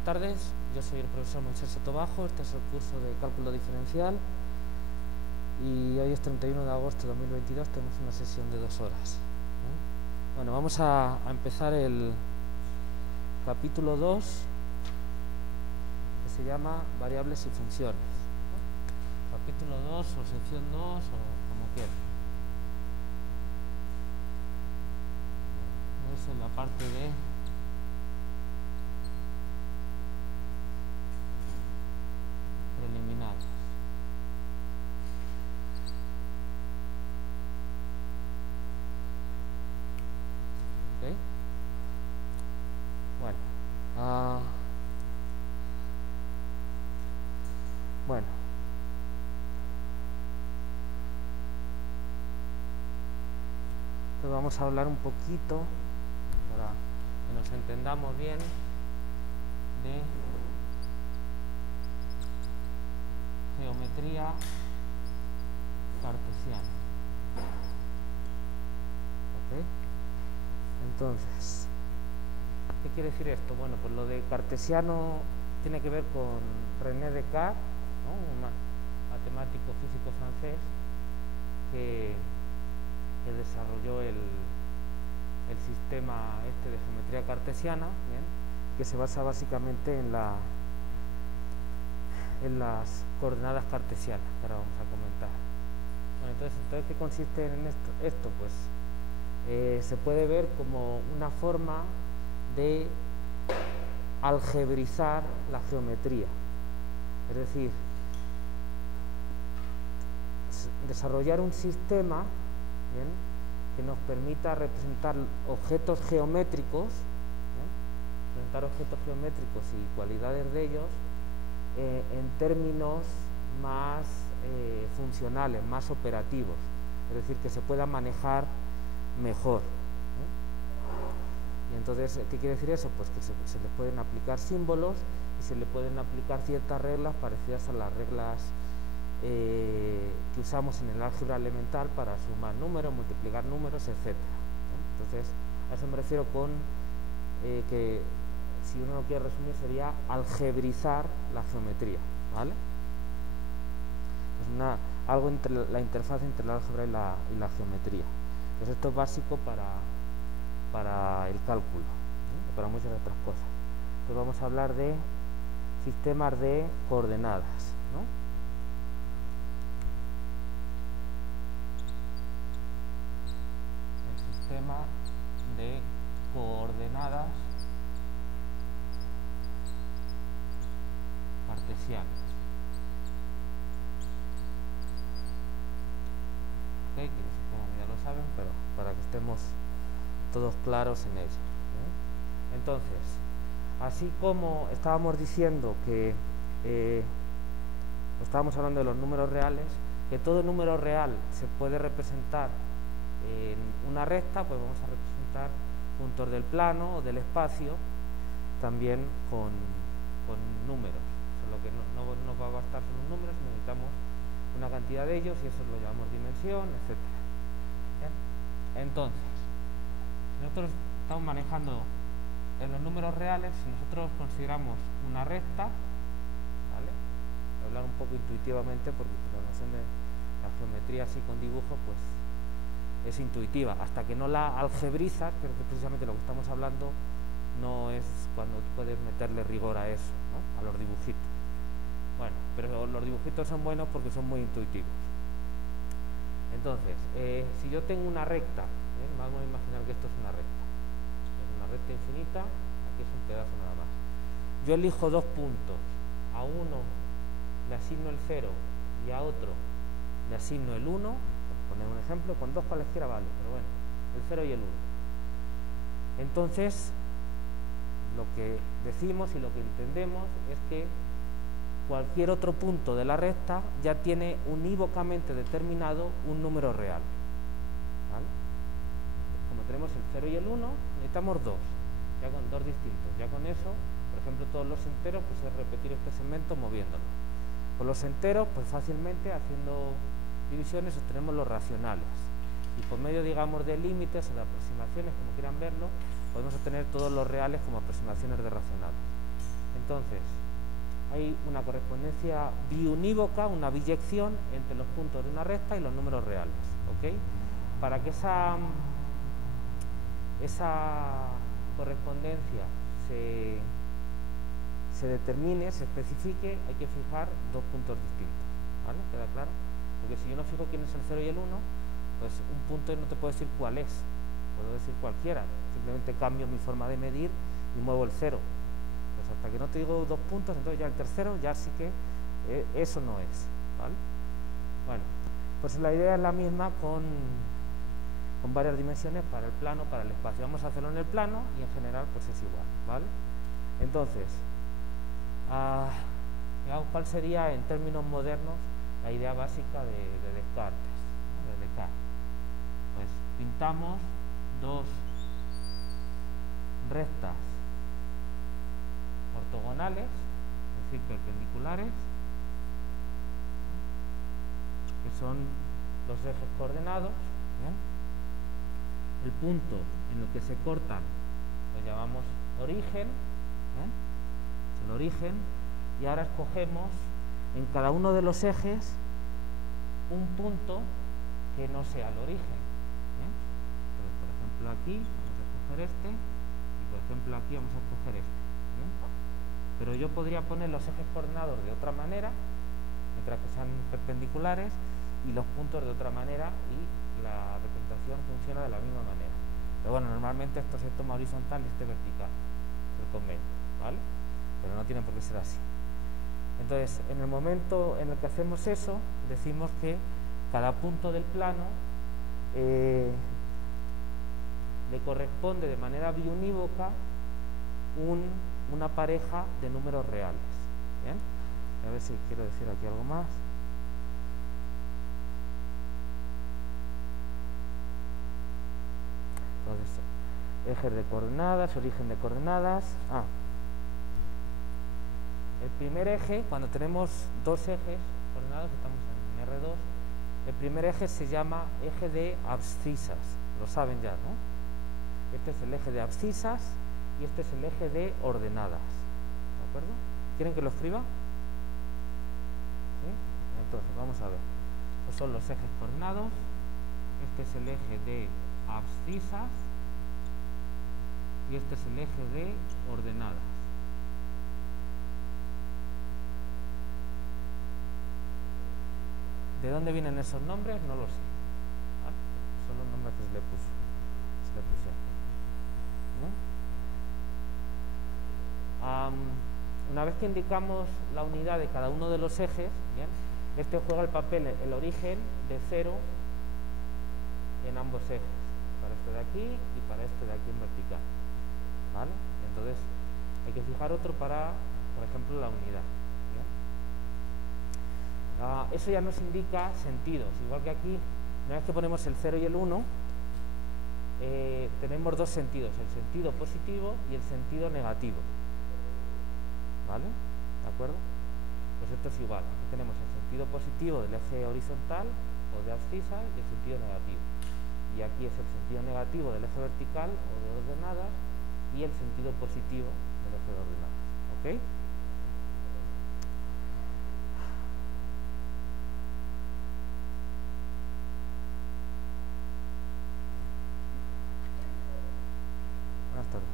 Buenas tardes, yo soy el profesor Moisés Sotobajo, este es el curso de cálculo diferencial y hoy es 31 de agosto de 2022, tenemos una sesión de 2 horas. Bueno, vamos a empezar el capítulo 2, que se llama variables y funciones. Capítulo 2 o sección 2 o como quieran. Es en la parte de preliminares. ¿Ok? Bueno. Bueno. Entonces vamos a hablar un poquito, para que nos entendamos bien, de geometría cartesiana. ¿Ok? Entonces, ¿qué quiere decir esto? Bueno, pues lo de cartesiano tiene que ver con René Descartes, ¿no? Un matemático físico francés que desarrolló el sistema de geometría cartesiana, ¿bien? Que se basa básicamente en las coordenadas cartesianas, que ahora vamos a comentar. Bueno, entonces ¿qué consiste en esto? Esto pues se puede ver como una forma de algebrizar la geometría, es decir, desarrollar un sistema, ¿bien?, que nos permita representar objetos geométricos, y cualidades de ellos en términos más funcionales, más operativos, es decir, que se pueda manejar mejor. Y entonces, ¿qué quiere decir eso? Pues que se le pueden aplicar símbolos y se le pueden aplicar ciertas reglas parecidas a las reglas que usamos en el álgebra elemental para sumar números, multiplicar números, etc. Entonces, a eso me refiero con que, si uno lo quiere resumir, sería algebrizar la geometría, ¿vale? Es algo entre la interfaz entre el álgebra y la geometría. Entonces, esto es básico para el cálculo, y para muchas otras cosas. Entonces, vamos a hablar de sistemas de coordenadas, ¿no? Sistema de coordenadas cartesianas. ¿Ok? Como ya lo saben, pero para que estemos todos claros en ello. Entonces, así como estábamos diciendo que estábamos hablando de los números reales, que todo número real se puede representar en una recta, pues vamos a representar puntos del plano o del espacio también con números. Solo que no nos va a bastar con los números, necesitamos una cantidad de ellos y eso lo llamamos dimensión, etc. Entonces, nosotros estamos manejando en los números reales. Si nosotros consideramos una recta, ¿vale? Voy a hablar un poco intuitivamente porque la noción de la geometría así con dibujo pues es intuitiva, hasta que no la algebrizas, que es precisamente lo que estamos hablando, no es cuando tú puedes meterle rigor a eso, ¿no?, a los dibujitos. Bueno, pero los dibujitos son buenos porque son muy intuitivos. Entonces, si yo tengo una recta, vamos a imaginar que esto es una recta, infinita, aquí es un pedazo nada más. Yo elijo dos puntos, a uno le asigno el 0 y a otro le asigno el 1, por poner un ejemplo, con dos cualesquiera vale, pero bueno, el 0 y el 1. Entonces, lo que decimos y lo que entendemos es que cualquier otro punto de la recta ya tiene unívocamente determinado un número real, ¿vale? Como tenemos el 0 y el 1, necesitamos dos, ya con dos distintos. Ya con eso, por ejemplo, todos los enteros, pues es repetir este segmento moviéndolo. Con los enteros, pues fácilmente, haciendo divisiones, obtenemos los racionales. Y por medio, digamos, de límites o de aproximaciones, como quieran verlo, podemos obtener todos los reales como aproximaciones de racionales. Entonces, hay una correspondencia biunívoca, una biyección entre los puntos de una recta y los números reales, ¿ok? Para que esa correspondencia se determine, se especifique, hay que fijar dos puntos distintos, ¿vale? ¿Queda claro? Porque si yo no fijo quién es el 0 y el 1, pues un punto no te puedo decir cuál es, puedo decir cualquiera, simplemente cambio mi forma de medir y muevo el 0. Pues hasta que no te digo dos puntos, entonces ya el tercero ya sí que eso no es, ¿vale? Bueno, pues la idea es la misma con varias dimensiones para el plano, para el espacio. Vamos a hacerlo en el plano y en general pues es igual, ¿vale? Entonces, digamos, ¿cuál sería en términos modernos la idea básica de Descartes, ¿no? De Descartes? Pues pintamos dos rectas ortogonales, es decir, perpendiculares, que son los ejes coordenados, ¿bien? El punto en el que se cortan lo llamamos origen, es el origen, y ahora escogemos en cada uno de los ejes un punto que no sea el origen. Entonces, por ejemplo, aquí vamos a escoger este, y por ejemplo aquí vamos a escoger este. Pero yo podría poner los ejes coordenados de otra manera, mientras que sean perpendiculares, y los puntos de otra manera, y la representación funciona de la misma manera. Pero bueno, normalmente esto se toma horizontal y este vertical, es el convenio, ¿vale? Pero no tiene por qué ser así. Entonces, en el momento en el que hacemos eso, decimos que cada punto del plano le corresponde de manera biunívoca una pareja de números reales. ¿Bien? A ver si quiero decir aquí algo más. Entonces, ejes de coordenadas, origen de coordenadas. El primer eje, cuando tenemos dos ejes coordenados, estamos en R2, el primer eje se llama eje de abscisas, lo saben ya, ¿no? Este es el eje de abscisas y este es el eje de ordenadas, ¿de acuerdo? ¿Quieren que lo escriba? ¿Sí? Entonces, vamos a ver. Estos son los ejes coordenados, este es el eje de abscisas y este es el eje de ordenadas. ¿De dónde vienen esos nombres? No lo sé. ¿Vale? Son los nombres que se le pusieron. Una vez que indicamos la unidad de cada uno de los ejes, ¿bien? Este juega el papel, el origen de 0 en ambos ejes, para este de aquí y para este de aquí en vertical, ¿vale? Entonces hay que fijar otro para, por ejemplo, la unidad. Eso ya nos indica sentidos, igual que aquí, una vez que ponemos el 0 y el 1, tenemos dos sentidos, el sentido positivo y el sentido negativo, ¿vale? ¿De acuerdo? Pues esto es igual, aquí tenemos el sentido positivo del eje horizontal o de abscisa y el sentido negativo, y aquí es el sentido negativo del eje vertical o de ordenadas y el sentido positivo del eje de ordenadas, ¿ok? Buenas tardes.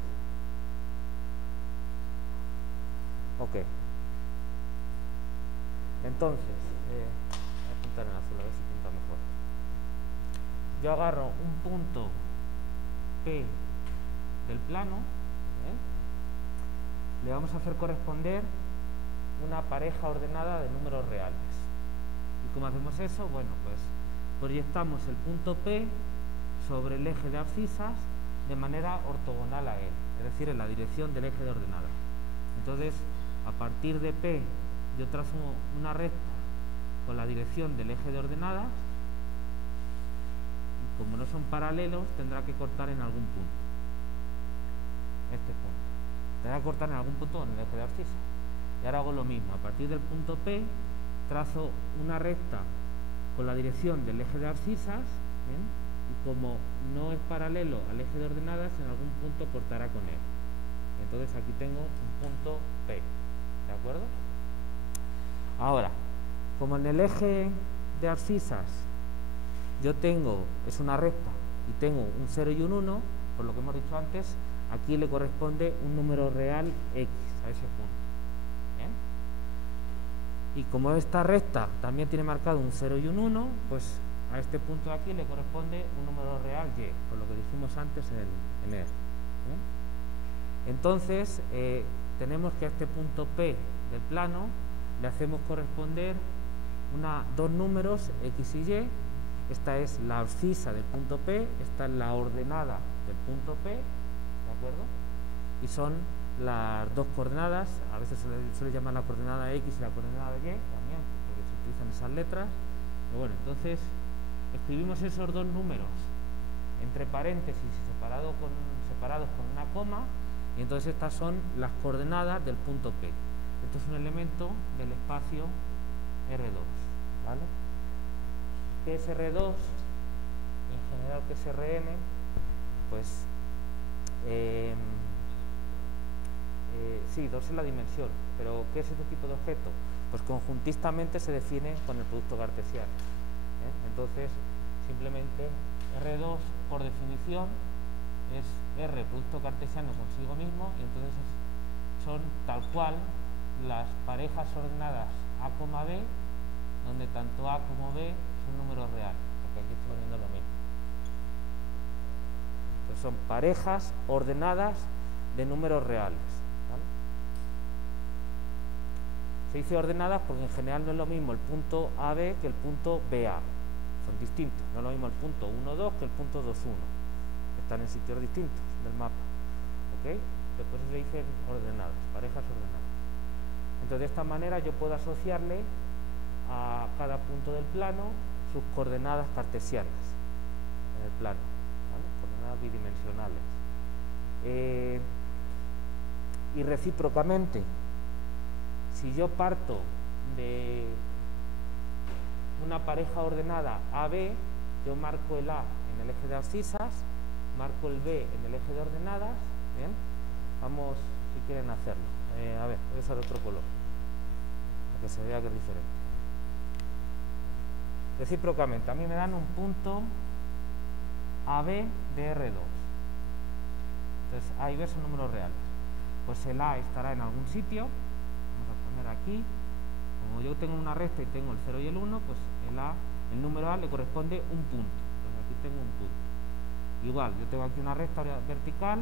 Ok. Entonces, voy a pintar en azul a ver si pinta mejor. Yo agarro un punto P del plano, le vamos a hacer corresponder una pareja ordenada de números reales. ¿Y cómo hacemos eso? Bueno, pues proyectamos el punto P sobre el eje de abscisas de manera ortogonal a él, es decir, en la dirección del eje de ordenadas. Entonces, a partir de P, yo trazo una recta con la dirección del eje de ordenadas y como no son paralelos, tendrá que cortar en algún punto. Este punto. Tendrá que cortar en algún punto en el eje de abscisas. Y ahora hago lo mismo. A partir del punto P, trazo una recta con la dirección del eje de abscisas, ¿bien? Y como no es paralelo al eje de ordenadas, en algún punto cortará con él. Entonces aquí tengo un punto P. ¿de acuerdo? Ahora, como en el eje de abscisas yo tengo, es una recta, y tengo un 0 y un 1, por lo que hemos dicho antes, aquí le corresponde un número real x a ese punto. ¿Bien? Y como esta recta también tiene marcado un 0 y un 1, pues a este punto de aquí le corresponde un número real y, por lo que dijimos antes en R. ¿Bien? Entonces, tenemos que a este punto P del plano le hacemos corresponder dos números x y y. Esta es la abscisa del punto P, esta es la ordenada del punto P, ¿de acuerdo? Y son las dos coordenadas, a veces se le suele llamar la coordenada x y la coordenada y también, porque se utilizan esas letras. Pero bueno, entonces escribimos esos dos números entre paréntesis y separados con una coma, y entonces estas son las coordenadas del punto P. Esto es un elemento del espacio R2, ¿vale? ¿Qué es R2? Y en general, ¿qué es Rn? Pues sí, 2 es la dimensión, pero ¿qué es este tipo de objeto? Pues conjuntistamente se define con el producto cartesiano. Entonces, simplemente R2, por definición, es R producto cartesiano consigo mismo, y entonces son tal cual las parejas ordenadas A, B, donde tanto A como B es un número real, porque aquí estoy poniendo lo mismo. Entonces son parejas ordenadas de números reales, ¿vale? Se dice ordenadas porque en general no es lo mismo el punto AB que el punto BA. Son distintos, no es lo mismo el punto 1, 2 que el punto 2, 1. Están en sitios distintos del mapa, ¿ok? Después se dicen ordenadas, parejas ordenadas. Entonces, de esta manera yo puedo asociarle a cada punto del plano sus coordenadas cartesianas en el plano, ¿vale? Coordenadas bidimensionales. Y recíprocamente, si yo parto de una pareja ordenada AB, yo marco el A en el eje de abscisas, marco el B en el eje de ordenadas. Bien, vamos, si quieren hacerlo. A ver, voy a usar otro color para que se vea que es diferente. Recíprocamente, a mí me dan un punto AB de R2. Entonces, A y B son números reales. Pues el A estará en algún sitio. Vamos a poner aquí. Como yo tengo una recta y tengo el 0 y el 1, pues el número A le corresponde un punto. Entonces aquí tengo un punto. Igual, yo tengo aquí una recta vertical,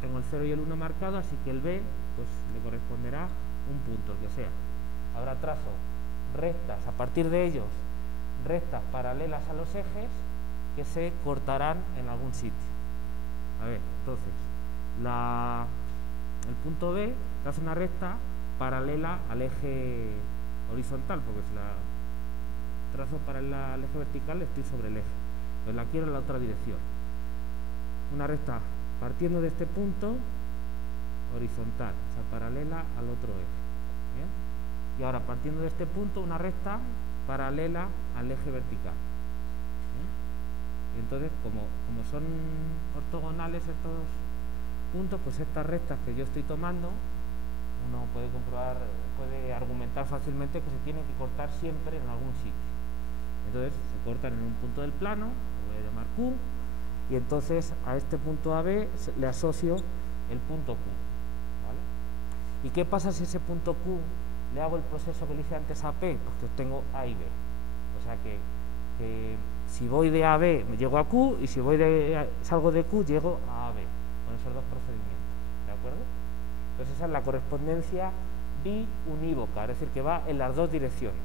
tengo el 0 y el 1 marcado, así que el B pues le corresponderá un punto, el que sea. Ahora trazo rectas, a partir de ellos, rectas paralelas a los ejes que se cortarán en algún sitio. A ver, entonces, el punto B hace una recta paralela al eje horizontal, porque si la trazo paralela al eje vertical estoy sobre el eje, pues la quiero en la otra dirección. Una recta partiendo de este punto horizontal, o sea, paralela al otro eje. ¿Bien? Y ahora partiendo de este punto una recta paralela al eje vertical. ¿Bien? Y entonces, como son ortogonales estos puntos, pues estas rectas que yo estoy tomando, uno puede comprobar, puede argumentar fácilmente que se tienen que cortar siempre en algún sitio. Entonces se cortan en un punto del plano, lo voy a llamar Q, y entonces a este punto AB le asocio el punto Q, ¿vale? ¿Y qué pasa si ese punto Q le hago el proceso que le hice antes a P? Pues que obtengo A y B. O sea que si voy de A a B llego a Q, y si salgo de Q llego a AB, con esos dos procedimientos, ¿de acuerdo? Entonces esa es la correspondencia biunívoca, es decir, que va en las dos direcciones,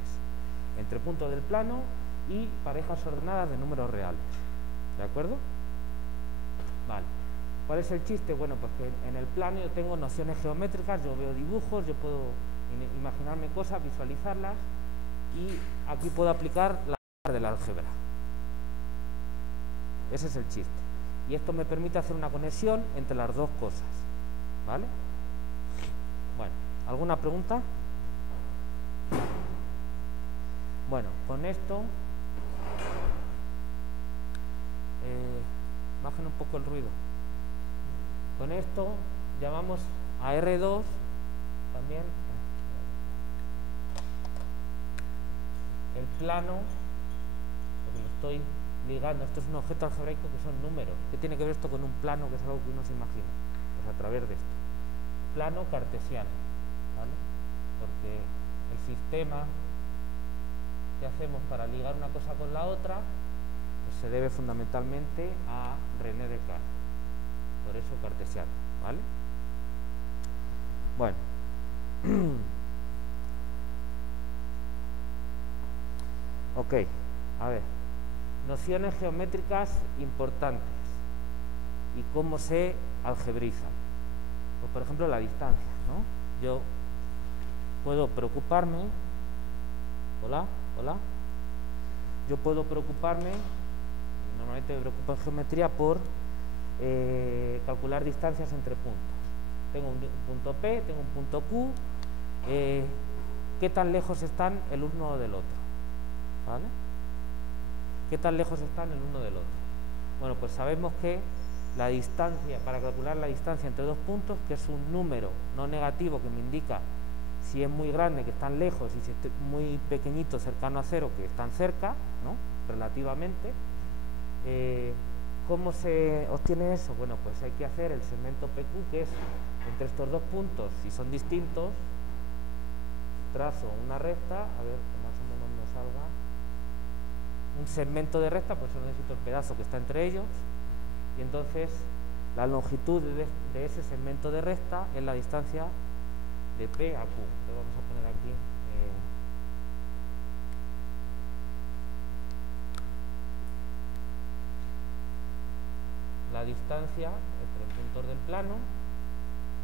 entre puntos del plano y parejas ordenadas de números reales, ¿de acuerdo? Vale. ¿Cuál es el chiste? Bueno, pues que en el plano yo tengo nociones geométricas, yo veo dibujos, yo puedo imaginarme cosas, visualizarlas, y aquí puedo aplicar la del álgebra. Ese es el chiste. Y esto me permite hacer una conexión entre las dos cosas, ¿vale? Bueno, ¿alguna pregunta? Bueno, con esto bajen un poco el ruido. Con esto llamamos a R2 también. el plano, porque lo estoy ligando, esto es un objeto algebraico que son números. ¿Qué tiene que ver esto con un plano, que es algo que uno se imagina? Pues a través de esto. Plano cartesiano, ¿vale? Porque el sistema que hacemos para ligar una cosa con la otra, pues se debe fundamentalmente a René Descartes. Por eso cartesiano, ¿vale? Bueno. Ok, a ver. Nociones geométricas importantes y cómo se algebrizan. Pues por ejemplo la distancia, ¿no? Yo puedo preocuparme, hola, yo puedo preocuparme, normalmente me preocupo en geometría por calcular distancias entre puntos. Tengo un punto P, tengo un punto Q, ¿qué tan lejos están el uno del otro? ¿Vale? ¿Qué tan lejos están el uno del otro? Bueno, pues sabemos que la distancia, para calcular la distancia entre dos puntos, que es un número no negativo que me indica si es muy grande, que están lejos, y si es muy pequeñito, cercano a cero, que están cerca, ¿no? Relativamente. ¿Cómo se obtiene eso? Bueno, pues hay que hacer el segmento PQ, que es entre estos dos puntos, si son distintos, trazo una recta, a ver que más o menos me salga un segmento de recta, pues solo necesito el pedazo que está entre ellos, y entonces la longitud de ese segmento de recta es la distancia de P a Q. Entonces vamos a poner aquí la distancia entre los puntos del plano,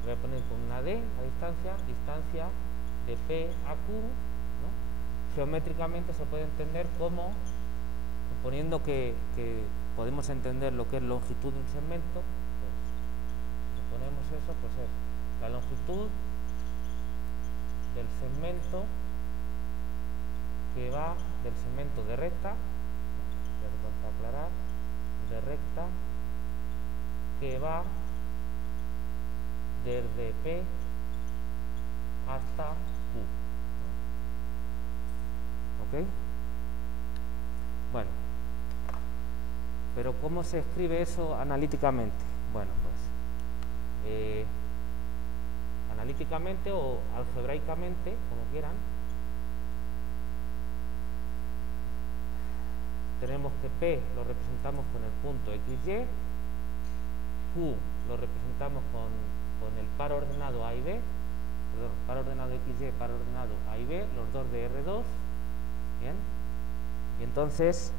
voy a poner con una D la distancia de P a Q, ¿no? Geométricamente se puede entender como, suponiendo que podemos entender lo que es longitud de un segmento, pues si ponemos eso, pues es la longitud del segmento que va del segmento de recta, para aclarar, de recta, que va desde P hasta Q. ¿Ok? Bueno, pero ¿cómo se escribe eso analíticamente? Bueno, pues analíticamente o algebraicamente, como quieran, tenemos que P lo representamos con el punto XY, Q lo representamos con el par ordenado A y B, perdón, par ordenado XY, par ordenado A y B, los dos de R2, ¿bien? Y entonces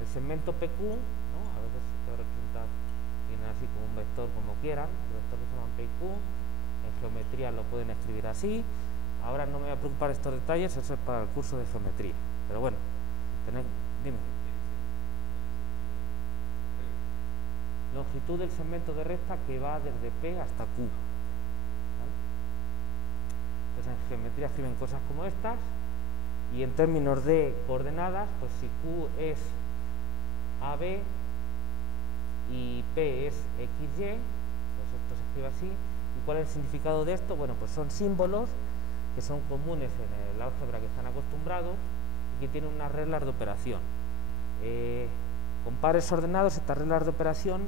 el segmento PQ, ¿no? A veces se puede representar bien así como un vector, como quieran, los vectores se llaman P y Q, en geometría lo pueden escribir así. Ahora no me voy a preocupar de estos detalles, eso es para el curso de geometría, pero bueno, dime. Longitud del segmento de recta que va desde P hasta Q, ¿vale? Entonces en geometría escriben cosas como estas, y en términos de coordenadas, pues si Q es AB y P es XY, pues esto se escribe así. ¿Y cuál es el significado de esto? Bueno, pues son símbolos que son comunes en el álgebra, que están acostumbrados y que tienen unas reglas de operación. Con pares ordenados, estas reglas de operación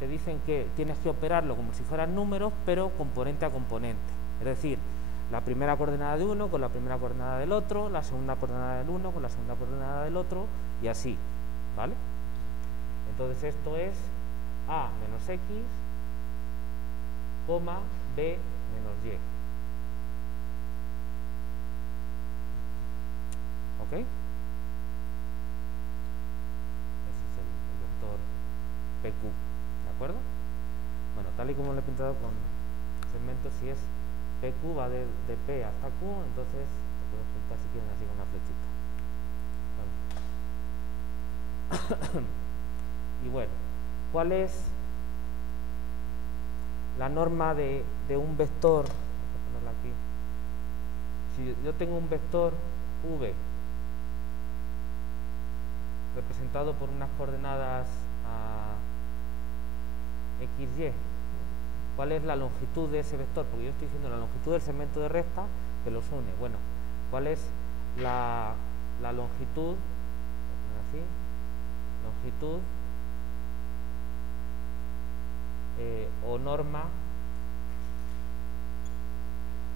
te dicen que tienes que operarlo como si fueran números, pero componente a componente. Es decir, la primera coordenada de uno con la primera coordenada del otro, la segunda coordenada del uno con la segunda coordenada del otro, y así, ¿vale? Entonces esto es A menos X, coma, B menos Y. ¿Ok? Ese es el vector PQ, ¿de acuerdo? Bueno, tal y como lo he pintado con segmentos, si es PQ va de P hasta Q, entonces lo puedo pintar si quieren así con una flechita. ¿Vale? Y bueno, ¿cuál es la norma de un vector? Vamos a ponerla aquí. Si yo tengo un vector V representado por unas coordenadas XY, ¿cuál es la longitud de ese vector? Porque yo estoy diciendo la longitud del segmento de recta que los une. Bueno, ¿cuál es la la longitud, así, longitud o norma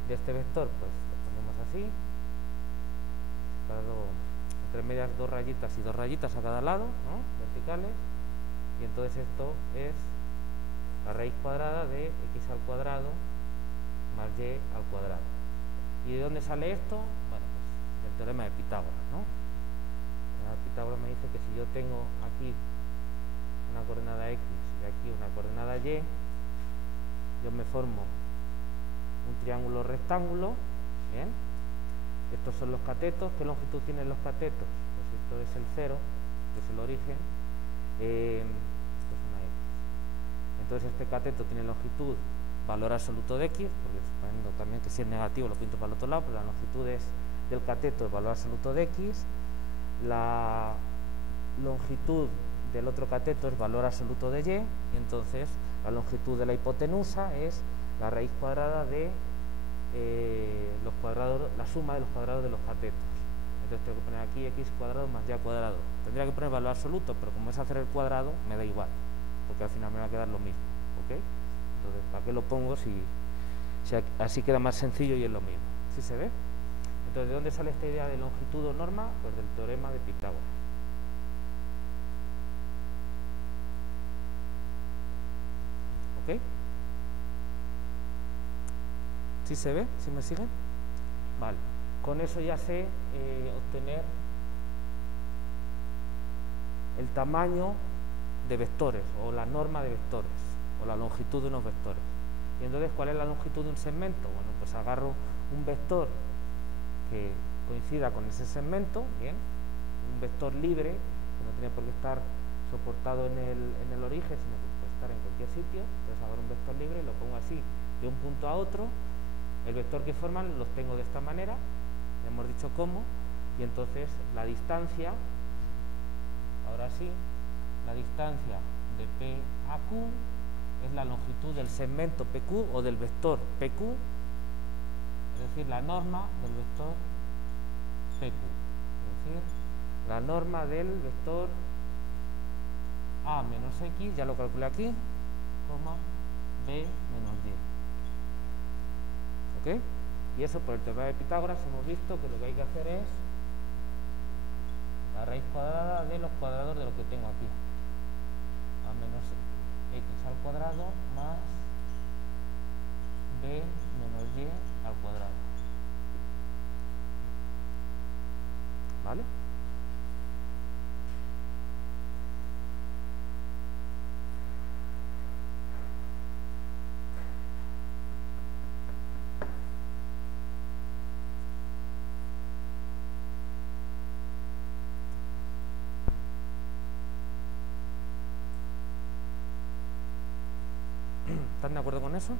de este vector, pues lo ponemos así, entre medias 2 rayitas y 2 rayitas a cada lado, ¿no? Verticales, y entonces esto es la raíz cuadrada de x al cuadrado más y al cuadrado. ¿Y de dónde sale esto? Bueno, pues del teorema de Pitágoras, ¿no? El teorema de Pitágoras me dice que si yo tengo aquí una coordenada x y aquí una coordenada y, yo me formo un triángulo rectángulo, ¿bien? Estos son los catetos. ¿Qué longitud tienen los catetos? Pues esto es el 0, que es el origen, esto es una x. Entonces este cateto tiene longitud valor absoluto de x, porque suponiendo también que si es negativo lo pinto para el otro lado, pero la longitud del cateto es valor absoluto de x, la longitud del otro cateto es valor absoluto de y, y entonces la longitud de la hipotenusa es la raíz cuadrada de los cuadrados, la suma de los cuadrados de los catetos. Entonces tengo que poner aquí x cuadrado más y cuadrado. Tendría que poner valor absoluto, pero como es hacer el cuadrado, me da igual, porque al final me va a quedar lo mismo, ¿ok? Entonces, ¿para qué lo pongo si así queda más sencillo y es lo mismo? ¿Sí se ve? Entonces, ¿de dónde sale esta idea de longitud o norma? Pues del teorema de Pitágoras. ¿Ok? ¿Sí se ve? ¿Sí me siguen? Vale. Con eso ya sé obtener el tamaño de vectores o la norma de vectores o la longitud de unos vectores. Y entonces, ¿cuál es la longitud de un segmento? Bueno, pues agarro un vector que coincida con ese segmento, bien, un vector libre que no tiene por qué estar soportado en el origen, sino que puede estar en cualquier sitio. Entonces agarro un vector libre, lo pongo así de un punto a otro. El vector que forman los tengo de esta manera, ya hemos dicho cómo, y entonces la distancia, ahora sí, la distancia de P a Q es la longitud del segmento PQ o del vector PQ, es decir, la norma del vector PQ, es decir, la norma del vector A menos X, ya lo calculé aquí, coma B menos Y. ¿Ok? Y eso por el teorema de Pitágoras hemos visto que lo que hay que hacer es la raíz cuadrada de los cuadrados de lo que tengo aquí. A menos x al cuadrado más b menos y al cuadrado. ¿Vale? ¿Están de acuerdo con eso?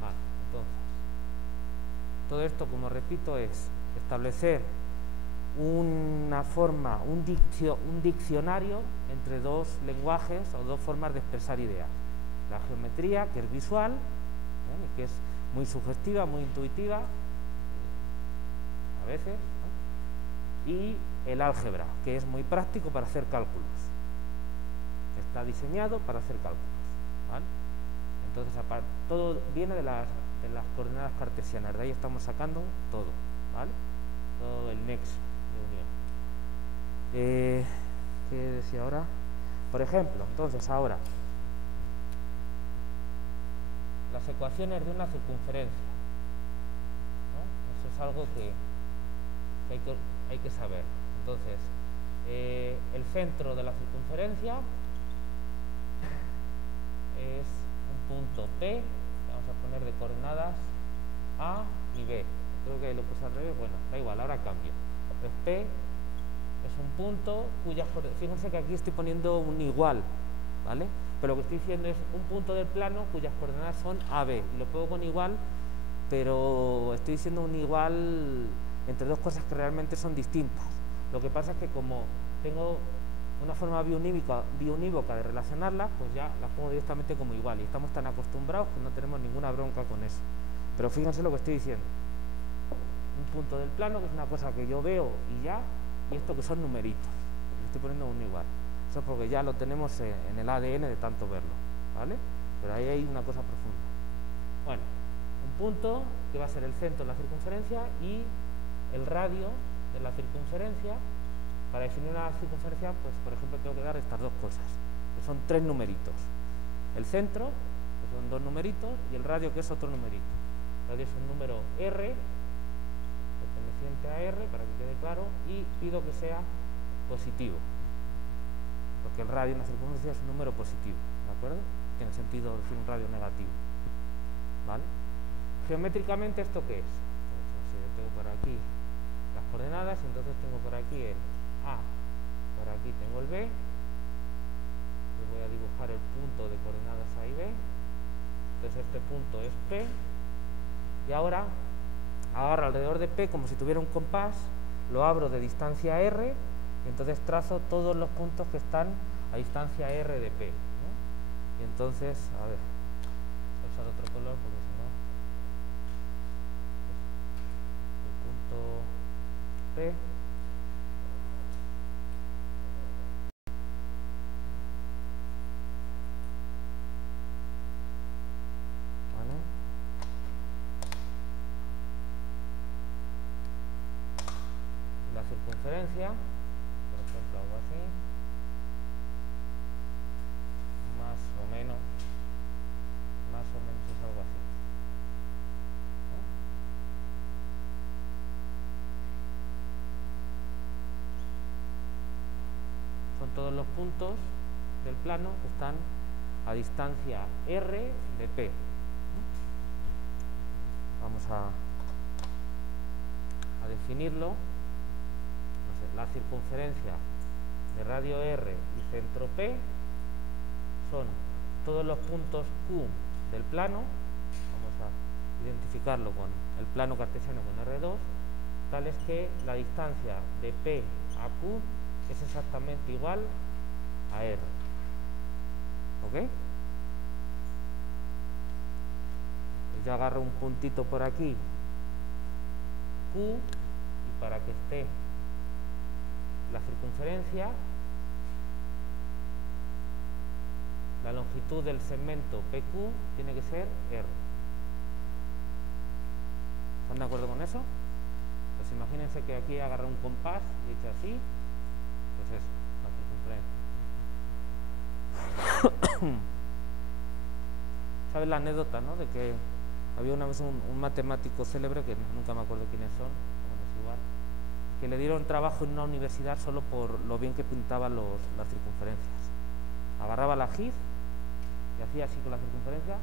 Vale, entonces, todo esto, como repito, es establecer una forma, un diccionario entre dos lenguajes o dos formas de expresar ideas. La geometría, que es visual, y que es muy sugestiva, muy intuitiva, a veces, ¿no? Y el álgebra, que es muy práctico para hacer cálculos. Está diseñado para hacer cálculos. ¿Vale? Entonces, todo viene de las coordenadas cartesianas, de ahí estamos sacando todo, ¿vale? Todo el nexo de unión. ¿Qué decía ahora? Por ejemplo, entonces ahora, las ecuaciones de una circunferencia, ¿no? Eso es algo que hay que saber. Entonces, el centro de la circunferencia es un punto P, vamos a poner de coordenadas A y B. Creo que lo puse al revés, bueno, da igual, ahora cambio. Entonces P es un punto cuyas coordenadas, fíjense que aquí estoy poniendo un igual, ¿vale? Pero lo que estoy diciendo es un punto del plano cuyas coordenadas son AB. Y lo pongo con igual, pero estoy diciendo un igual entre dos cosas que realmente son distintas. Lo que pasa es que como tengo una forma biunívoca de relacionarlas, pues ya las pongo directamente como igual, y estamos tan acostumbrados que no tenemos ninguna bronca con eso. Pero fíjense lo que estoy diciendo. un punto del plano, que es una cosa que yo veo y ya, y esto que son numeritos. Le estoy poniendo uno igual. Eso es porque ya lo tenemos en el ADN de tanto verlo, ¿vale? Pero ahí hay una cosa profunda. Bueno, un punto que va a ser el centro de la circunferencia y el radio de la circunferencia. Para definir una circunferencia, pues por ejemplo tengo que dar estas dos cosas, que son 3 numeritos. El centro, que son 2 numeritos, y el radio, que es otro numerito. El radio es un número R, perteneciente a R, para que quede claro, y pido que sea positivo, porque el radio en la circunferencia es un número positivo, ¿de acuerdo? Tiene sentido decir un radio negativo, ¿vale? Geométricamente, ¿esto qué es? Pues, yo tengo por aquí las coordenadas, entonces tengo por aquí el A, por aquí tengo el B, yo voy a dibujar el punto de coordenadas A y B, entonces este punto es P, y ahora agarro alrededor de P como si tuviera un compás, lo abro de distancia R, y entonces trazo todos los puntos que están a distancia R de P, ¿no? Y entonces, a ver, voy a usar otro color porque si no, el punto P, ¿vale? La circunferencia, por ejemplo, algo así, más o menos es algo así, ¿no? Son todos los puntos del plano que están a distancia R de P, ¿no? Vamos a definirlo. La circunferencia de radio R y centro P son todos los puntos Q del plano. Vamos a identificarlo con el plano cartesiano con R2, tal es que la distancia de P a Q es exactamente igual a R. ¿Ok? Pues yo agarro un puntito por aquí, Q, y para que esté la circunferencia, la longitud del segmento PQ tiene que ser R. ¿Están de acuerdo con eso? Pues imagínense que aquí agarré un compás y he hecho así, pues eso, la circunferencia. ¿Sabes la anécdota, no? De que había una vez un matemático célebre, que nunca me acuerdo quiénes son, bueno, es igual, que le dieron trabajo en una universidad solo por lo bien que pintaba las circunferencias. Agarraba la GIF y hacía así con la circunferencia,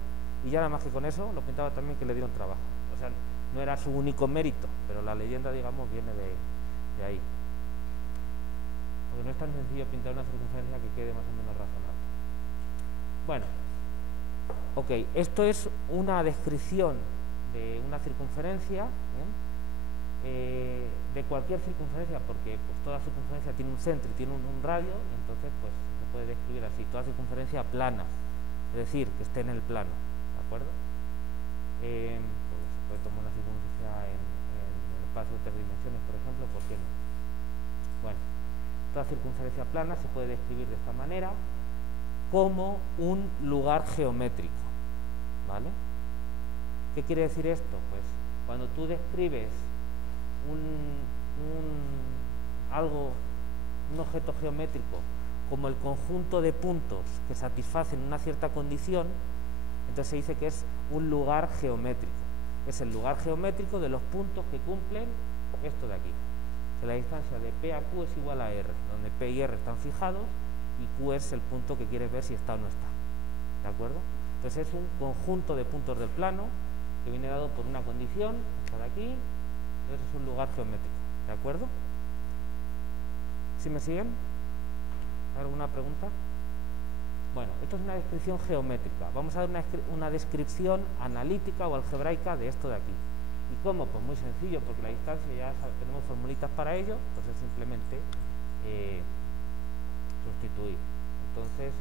y ya nada más que con eso lo pintaba también, que le dieron trabajo. O sea, no era su único mérito, pero la leyenda, digamos, viene de ahí. Porque no es tan sencillo pintar una circunferencia que quede más o menos razonable. Bueno, ok, esto es una descripción de una circunferencia, de cualquier circunferencia, porque pues toda circunferencia tiene un centro y tiene un radio, y entonces pues se puede describir así: toda circunferencia plana, es decir, que esté en el plano, ¿de acuerdo? Pues se puede tomar una circunferencia en el espacio de 3 dimensiones, por ejemplo, ¿por qué no? Bueno, toda circunferencia plana se puede describir de esta manera, como un lugar geométrico, ¿vale? ¿Qué quiere decir esto? Pues cuando tú describes un objeto geométrico como el conjunto de puntos que satisfacen una cierta condición, entonces se dice que es un lugar geométrico. Es el lugar geométrico de los puntos que cumplen esto de aquí. Que la distancia de P a Q es igual a R, donde P y R están fijados y Q es el punto que quieres ver si está o no está. ¿De acuerdo? Entonces es un conjunto de puntos del plano que viene dado por una condición, esta de aquí. Entonces es un lugar geométrico. ¿De acuerdo? ¿Sí me siguen? ¿Alguna pregunta? Bueno, esto es una descripción geométrica. Vamos a ver una descripción analítica o algebraica de esto de aquí. ¿Y cómo? Pues muy sencillo, porque la distancia ya tenemos formulitas para ello, entonces simplemente sustituir. Entonces,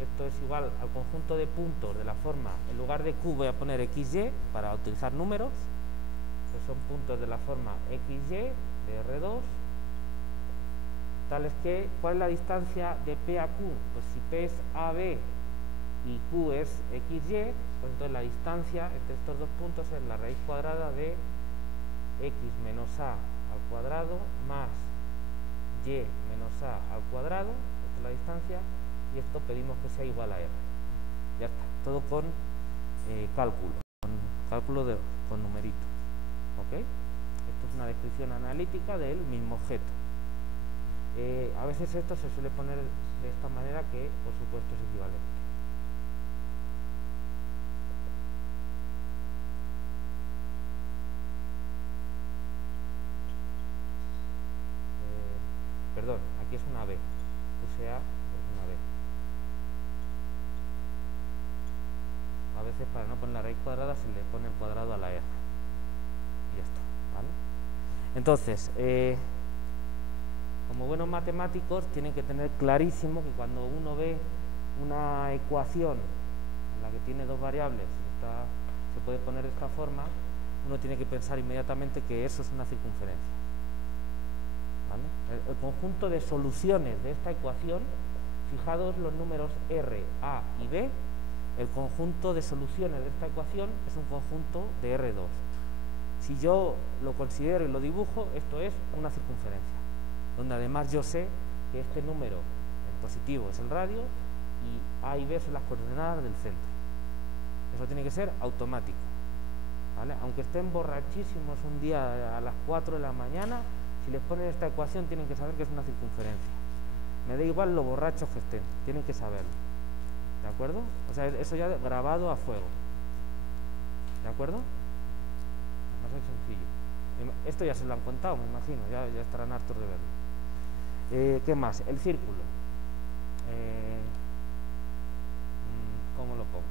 esto es igual al conjunto de puntos de la forma, en lugar de Q voy a poner XY para utilizar números. que son puntos de la forma XY de R2, tales que, ¿cuál es la distancia de P a Q? Pues si P es AB y Q es XY, pues entonces la distancia entre estos dos puntos es la raíz cuadrada de X menos A al cuadrado más Y menos A al cuadrado, esta es la distancia, y esto pedimos que sea igual a R. Ya está, todo con cálculo con numeritos. ¿Ok? Esto es una descripción analítica del mismo objeto. A veces esto se suele poner de esta manera, que por supuesto es equivalente. Perdón, aquí es una B, puse A, es una B. A veces para no poner la raíz cuadrada se le pone el cuadrado a la R. Y ya está, ¿vale? Entonces, como buenos matemáticos tienen que tener clarísimo que cuando uno ve una ecuación en la que tiene dos variables, se puede poner de esta forma, uno tiene que pensar inmediatamente que eso es una circunferencia. ¿Vale? El conjunto de soluciones de esta ecuación, fijados los números R, A y B, el conjunto de soluciones de esta ecuación es un conjunto de R2. Si yo lo considero y lo dibujo, esto es una circunferencia, donde además yo sé que este número en positivo es el radio y A y B son las coordenadas del centro. Eso tiene que ser automático, ¿vale? Aunque estén borrachísimos un día a las 4 de la mañana, si les ponen esta ecuación tienen que saber que es una circunferencia. Me da igual lo borrachos que estén, tienen que saberlo. ¿De acuerdo? O sea, eso ya grabado a fuego. ¿De acuerdo? Además es sencillo. Esto ya se lo han contado, me imagino, ya estarán hartos de verlo. ¿Qué más? El círculo. ¿Cómo lo pongo?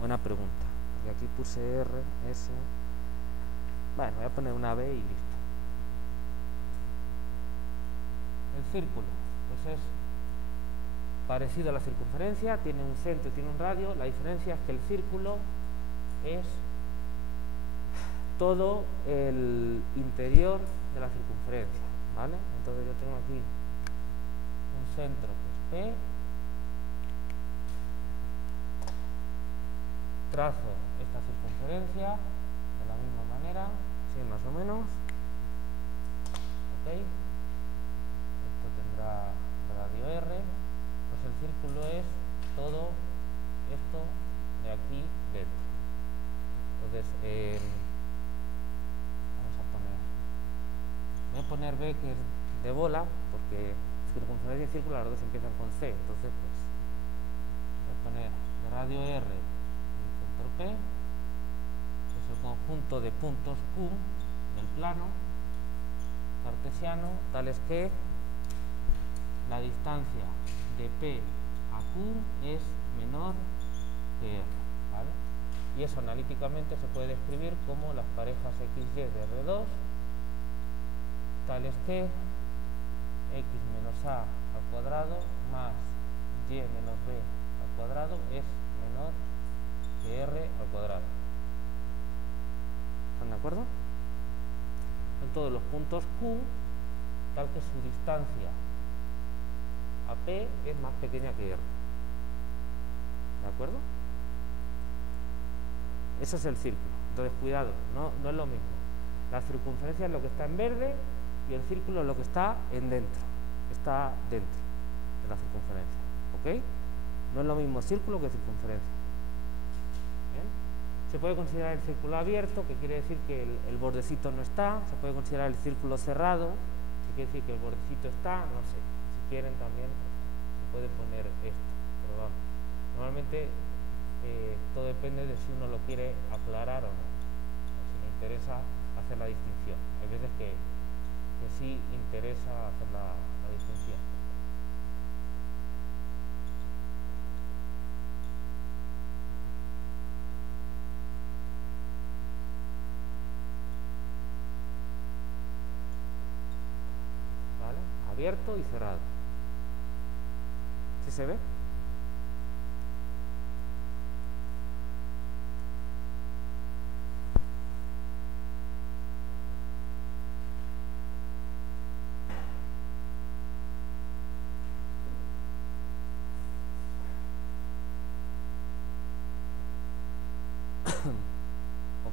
Buena pregunta. Porque aquí puse R, S. Bueno, voy a poner una B y listo. El círculo, pues es parecido a la circunferencia, tiene un centro y tiene un radio. La diferencia es que el círculo es todo el interior de la circunferencia, ¿vale? Entonces yo tengo aquí un centro que es P, trazo esta circunferencia de la misma manera, así más o menos, ¿ok? Esto tendrá radio R, pues el círculo es todo esto de aquí dentro. Entonces, voy a poner B, que es de bola, porque circunferencia y círculo las dos empiezan con C, entonces pues voy a poner radio R y centro P, es el conjunto de puntos Q del plano cartesiano, tales que la distancia de P a Q es menor que R, ¿vale? Y eso analíticamente se puede describir como las parejas XY de R2, tales que X menos A al cuadrado más Y menos B al cuadrado es menor que R al cuadrado. ¿Están de acuerdo? Son todos los puntos Q, tal que su distancia a P es más pequeña que R. ¿De acuerdo? Eso es el círculo. Entonces, cuidado, no es lo mismo. La circunferencia es lo que está en verde y el círculo es lo que está está dentro de la circunferencia. ¿Ok? No es lo mismo círculo que circunferencia. ¿Bien? Se puede considerar el círculo abierto, que quiere decir que el bordecito no está. Se puede considerar el círculo cerrado, que quiere decir que el bordecito está. No sé, si quieren también se puede poner esto. Pero vamos, normalmente todo depende de si uno lo quiere aclarar o no, o si le interesa hacer la distinción. Hay veces que sí interesa hacer la distinción. ¿Vale? Abierto y cerrado. ¿Sí se ve?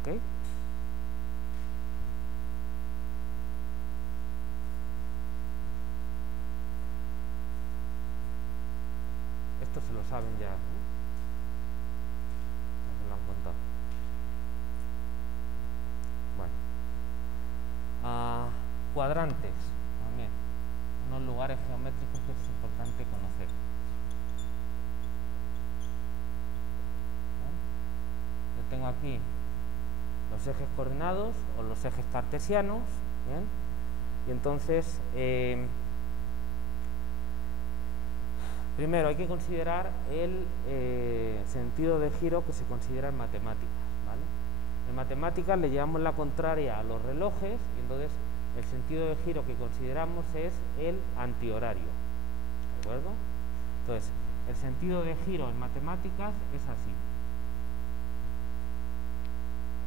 ¿Ok? Esto se lo saben ya, ¿no? Ya se lo han contado. Bueno. Cuadrantes, también. Unos lugares geométricos que es importante conocer. ¿Vale? Yo tengo aquí los ejes coordenados o los ejes cartesianos, ¿bien? Y entonces, primero hay que considerar el sentido de giro que se considera en matemáticas, ¿vale? En matemáticas le llevamos la contraria a los relojes y entonces el sentido de giro que consideramos es el antihorario, ¿de acuerdo? Entonces, el sentido de giro en matemáticas es así.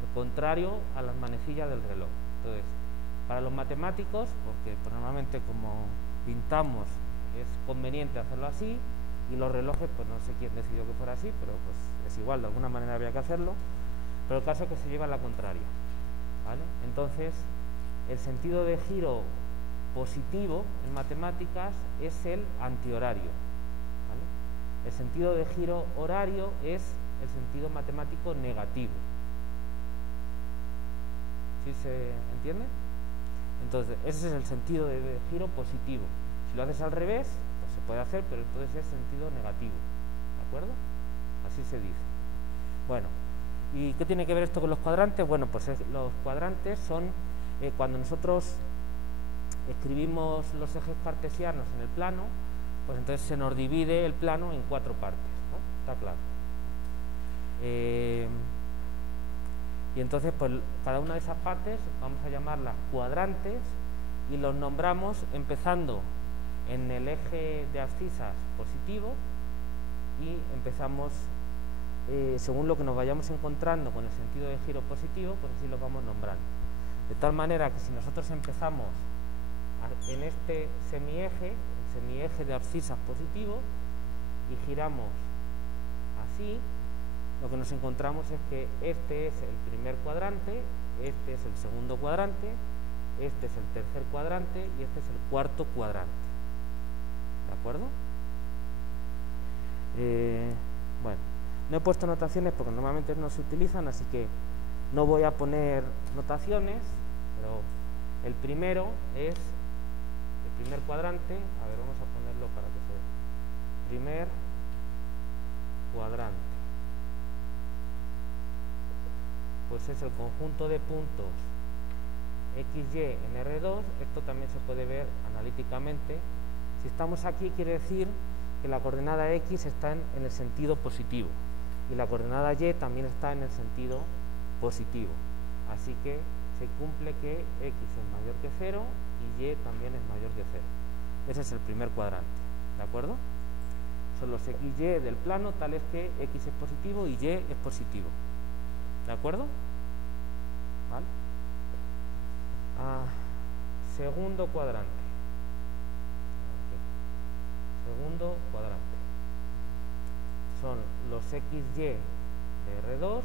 El contrario a las manecillas del reloj. Entonces, para los matemáticos, porque pues, normalmente como pintamos es conveniente hacerlo así, y los relojes, pues no sé quién decidió que fuera así, pero pues es igual, de alguna manera había que hacerlo, pero el caso es que se lleva la contraria, ¿vale? Entonces, el sentido de giro positivo en matemáticas es el antihorario, ¿vale? El sentido de giro horario es el sentido matemático negativo. ¿Sí se entiende? Entonces, ese es el sentido de giro positivo. Si lo haces al revés, pues se puede hacer, pero entonces es sentido negativo, ¿de acuerdo? Así se dice. Bueno, ¿y qué tiene que ver esto con los cuadrantes? Bueno, pues los cuadrantes son cuando nosotros escribimos los ejes cartesianos en el plano, pues entonces se nos divide el plano en 4 partes, ¿no? Está claro. Y entonces, pues cada una de esas partes vamos a llamarlas cuadrantes y los nombramos empezando en el eje de abscisas positivo y empezamos según lo que nos vayamos encontrando con el sentido de giro positivo, pues así los vamos nombrando. De tal manera que si nosotros empezamos en este semieje, el semieje de abscisas positivo, y giramos así, lo que nos encontramos es que este es el primer cuadrante, este es el segundo cuadrante, este es el tercer cuadrante y este es el cuarto cuadrante. ¿De acuerdo? Bueno, no he puesto notaciones porque normalmente no se utilizan, así que no voy a poner notaciones, pero el primero es el primer cuadrante. A ver, vamos a ponerlo para que se vea. Primer cuadrante. Pues es el conjunto de puntos XY en R2. Esto también se puede ver analíticamente. Si estamos aquí, quiere decir que la coordenada X está en el sentido positivo y la coordenada Y también está en el sentido positivo. Así que se cumple que X es mayor que 0 y Y también es mayor que 0. Ese es el primer cuadrante, ¿de acuerdo? Son los XY del plano tales que X es positivo y Y es positivo. ¿De acuerdo? ¿Vale? Segundo cuadrante. Segundo cuadrante. Son los XY de R2,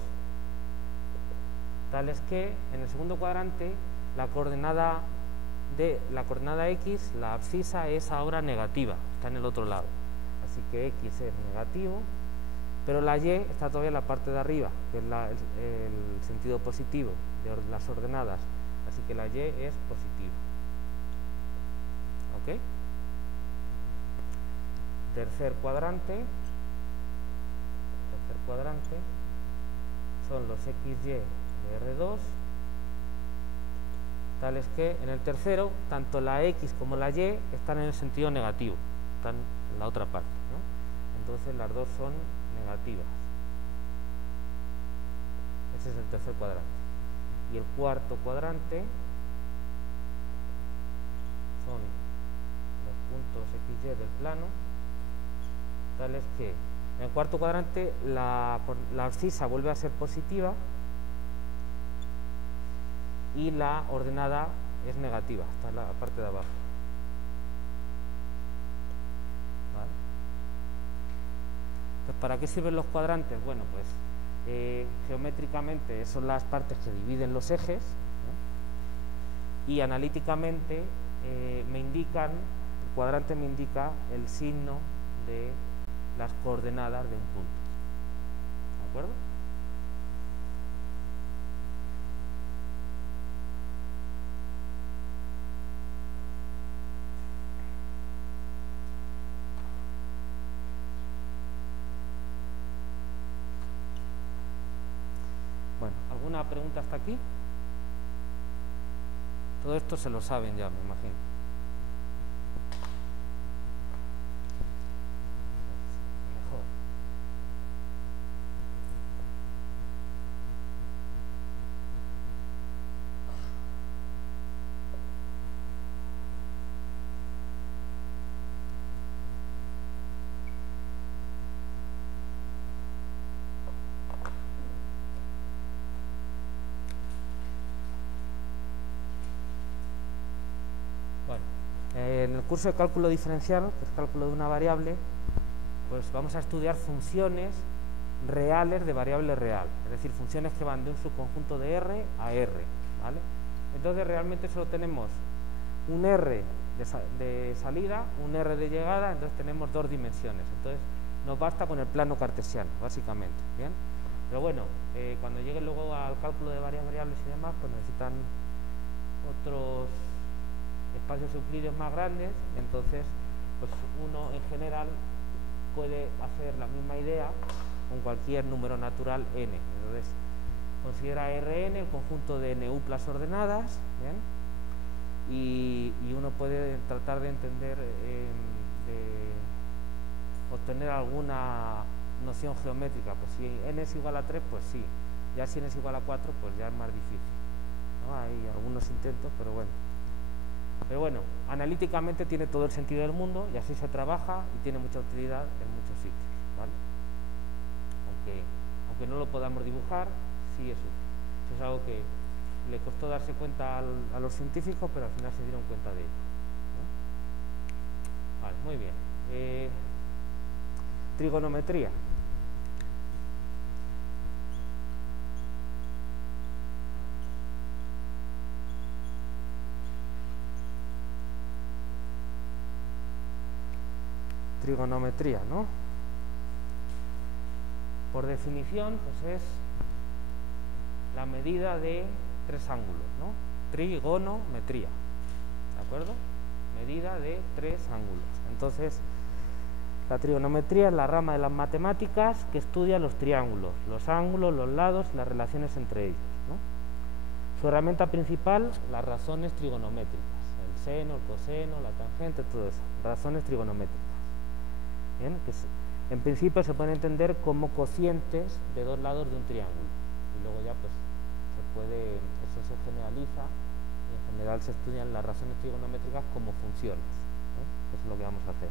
tales que en el segundo cuadrante la coordenada X, la abscisa, es ahora negativa, está en el otro lado. Así que X es negativo, pero la Y está todavía en la parte de arriba, que es el sentido positivo de las ordenadas. Así que la Y es positiva. ¿Ok? Tercer cuadrante son los XY de R2, tales que en el tercero tanto la X como la Y están en el sentido negativo, están en la otra parte, ¿no? Entonces las dos son negativas. Ese es el tercer cuadrante. Y el cuarto cuadrante son los puntos XY del plano, tales que en el cuarto cuadrante la abscisa vuelve a ser positiva y la ordenada es negativa, está en la parte de abajo. ¿Vale? Entonces, ¿para qué sirven los cuadrantes? Bueno, pues geométricamente son las partes que dividen los ejes, ¿no? Y analíticamente me indican, el cuadrante me indica el signo de las coordenadas de un punto. ¿De acuerdo? Bueno, ¿alguna pregunta hasta aquí? Todo esto se lo saben ya, me imagino. Mejor. En el curso de cálculo diferencial, que es cálculo de una variable, pues vamos a estudiar funciones reales de variable real, es decir, funciones que van de un subconjunto de R a R, ¿vale? Entonces realmente solo tenemos un R de salida, un R de llegada, entonces tenemos dos dimensiones, entonces nos basta con el plano cartesiano, básicamente, ¿bien? Pero bueno, cuando lleguen luego al cálculo de varias variables y demás, pues necesitan otros espacios euclideos más grandes, entonces pues uno en general puede hacer la misma idea con cualquier número natural n. Entonces considera Rn el conjunto de NU+ ordenadas, ¿bien? Y uno puede tratar de entender, de obtener alguna noción geométrica. Pues si n es igual a 3, pues sí, ya si n es igual a 4, pues ya es más difícil, ¿no? Hay algunos intentos, pero bueno. Pero bueno, analíticamente tiene todo el sentido del mundo y así se trabaja y tiene mucha utilidad en muchos sitios, ¿vale? Aunque no lo podamos dibujar, sí es útil. Eso es algo que le costó darse cuenta a los científicos, pero al final se dieron cuenta de ello, ¿no? Vale, muy bien. Trigonometría. Trigonometría, ¿no? Por definición, pues es la medida de tres ángulos, ¿no? Trigonometría, ¿de acuerdo? Medida de tres ángulos. Entonces, la trigonometría es la rama de las matemáticas que estudia los triángulos, los ángulos, los lados y las relaciones entre ellos, ¿no? Su herramienta principal, las razones trigonométricas, el seno, el coseno, la tangente, todo eso, razones trigonométricas. Bien, que en principio se pueden entender como cocientes de dos lados de un triángulo y luego ya pues eso se generaliza y en general se estudian las razones trigonométricas como funciones, ¿no? Eso es lo que vamos a hacer.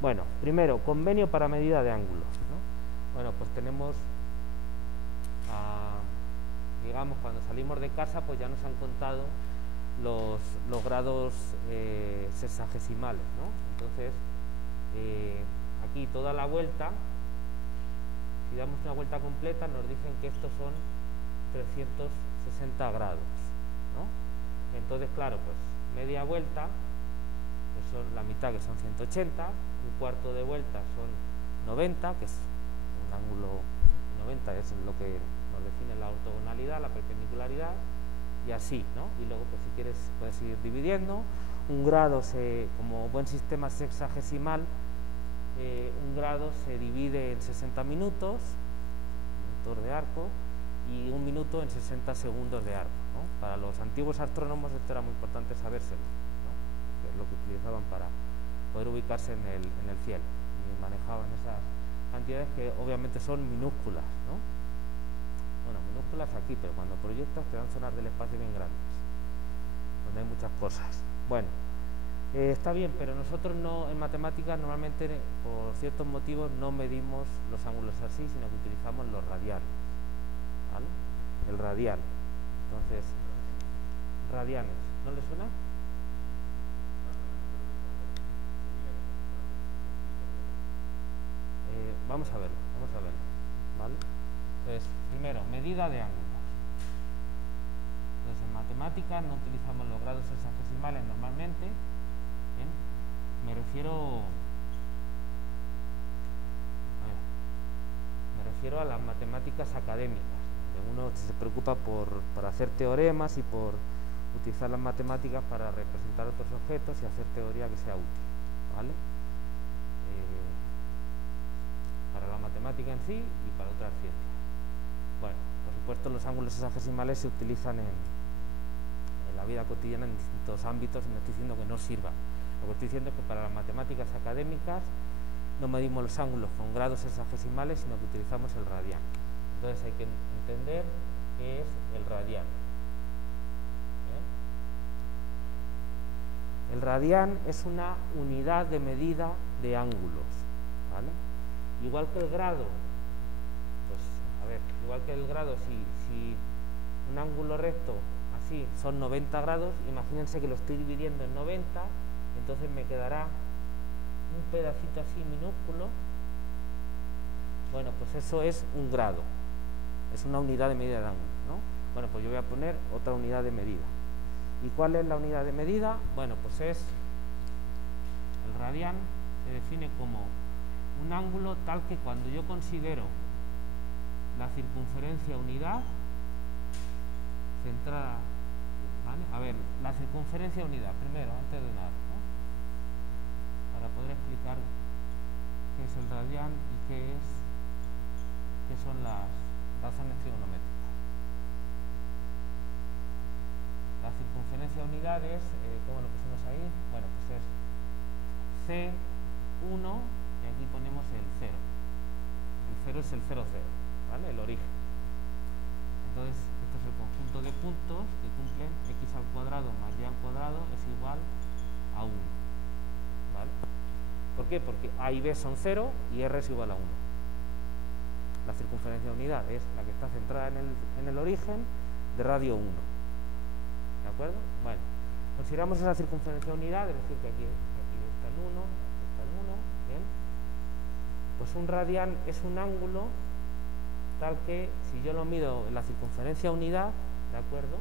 Bueno, primero, convenio para medida de ángulos, ¿no? Bueno, pues tenemos, digamos, cuando salimos de casa pues ya nos han contado los grados sexagesimales, ¿no? Entonces aquí toda la vuelta, si damos una vuelta completa, nos dicen que estos son 360 grados, ¿no? Entonces, claro, pues media vuelta, que son la mitad, que son 180, un cuarto de vuelta son 90, que es un ángulo 90, es lo que nos define la ortogonalidad, la perpendicularidad, y así, ¿no? Y luego, pues si quieres, puedes ir dividiendo. Un grado, como buen sistema sexagesimal, un grado se divide en 60 minutos de arco y un minuto en 60 segundos de arco, ¿no? Para los antiguos astrónomos esto era muy importante sabérselo, ¿no? Que es lo que utilizaban para poder ubicarse en el cielo, y manejaban esas cantidades que obviamente son minúsculas, ¿no? Bueno, minúsculas aquí, pero cuando proyectas te dan zonas del espacio bien grandes, donde hay muchas cosas. Bueno, está bien, pero nosotros no, en matemáticas normalmente por ciertos motivos no medimos los ángulos así, sino que utilizamos los radianes, ¿vale? El radial. Entonces, radianes, ¿no le suena? Vamos a verlo, ¿vale? Entonces, primero, medida de ángulos. Entonces, en matemáticas no utilizamos los grados sexagesimales normalmente. ¿Bien? Me refiero a las matemáticas académicas, donde uno se preocupa por hacer teoremas y por utilizar las matemáticas para representar otros objetos y hacer teoría que sea útil, ¿vale? Para la matemática en sí y para otras ciencias. Bueno, por supuesto los ángulos sexagesimales se utilizan en la vida cotidiana en distintos ámbitos y no estoy diciendo que no sirvan. Lo que estoy diciendo es que para las matemáticas académicas no medimos los ángulos con grados sexagesimales, sino que utilizamos el radián. Entonces hay que entender qué es el radián. El radián es una unidad de medida de ángulos, ¿vale? Igual que el grado, pues a ver, igual que el grado, si un ángulo recto así son 90 grados, imagínense que lo estoy dividiendo en 90, entonces me quedará un pedacito así minúsculo. Bueno, pues eso es un grado, es una unidad de medida de ángulo, ¿no? Bueno, pues yo voy a poner otra unidad de medida. ¿Y cuál es la unidad de medida? Bueno, pues es el radián. Se define como un ángulo tal que cuando yo considero la circunferencia unidad centrada, ¿vale? A ver, la circunferencia unidad, primero, antes de nada, ¿no? Para poder explicar qué es el radián y qué son las razones trigonométricas. La circunferencia unidad es, ¿cómo lo pusimos ahí? Bueno, pues es C1 y aquí ponemos el 0. El 0 es el 0, 0, ¿vale? El origen. Entonces, este es el conjunto de puntos que cumplen x al cuadrado más y al cuadrado es igual a 1. ¿Vale? ¿Por qué? Porque A y B son 0 y R es igual a 1. La circunferencia unidad es la que está centrada en el origen de radio 1. ¿De acuerdo? Bueno, consideramos esa circunferencia unidad, es decir, que aquí está el 1, aquí está el 1, ¿bien? Pues un radián es un ángulo tal que, si yo lo mido en la circunferencia unidad, ¿de acuerdo?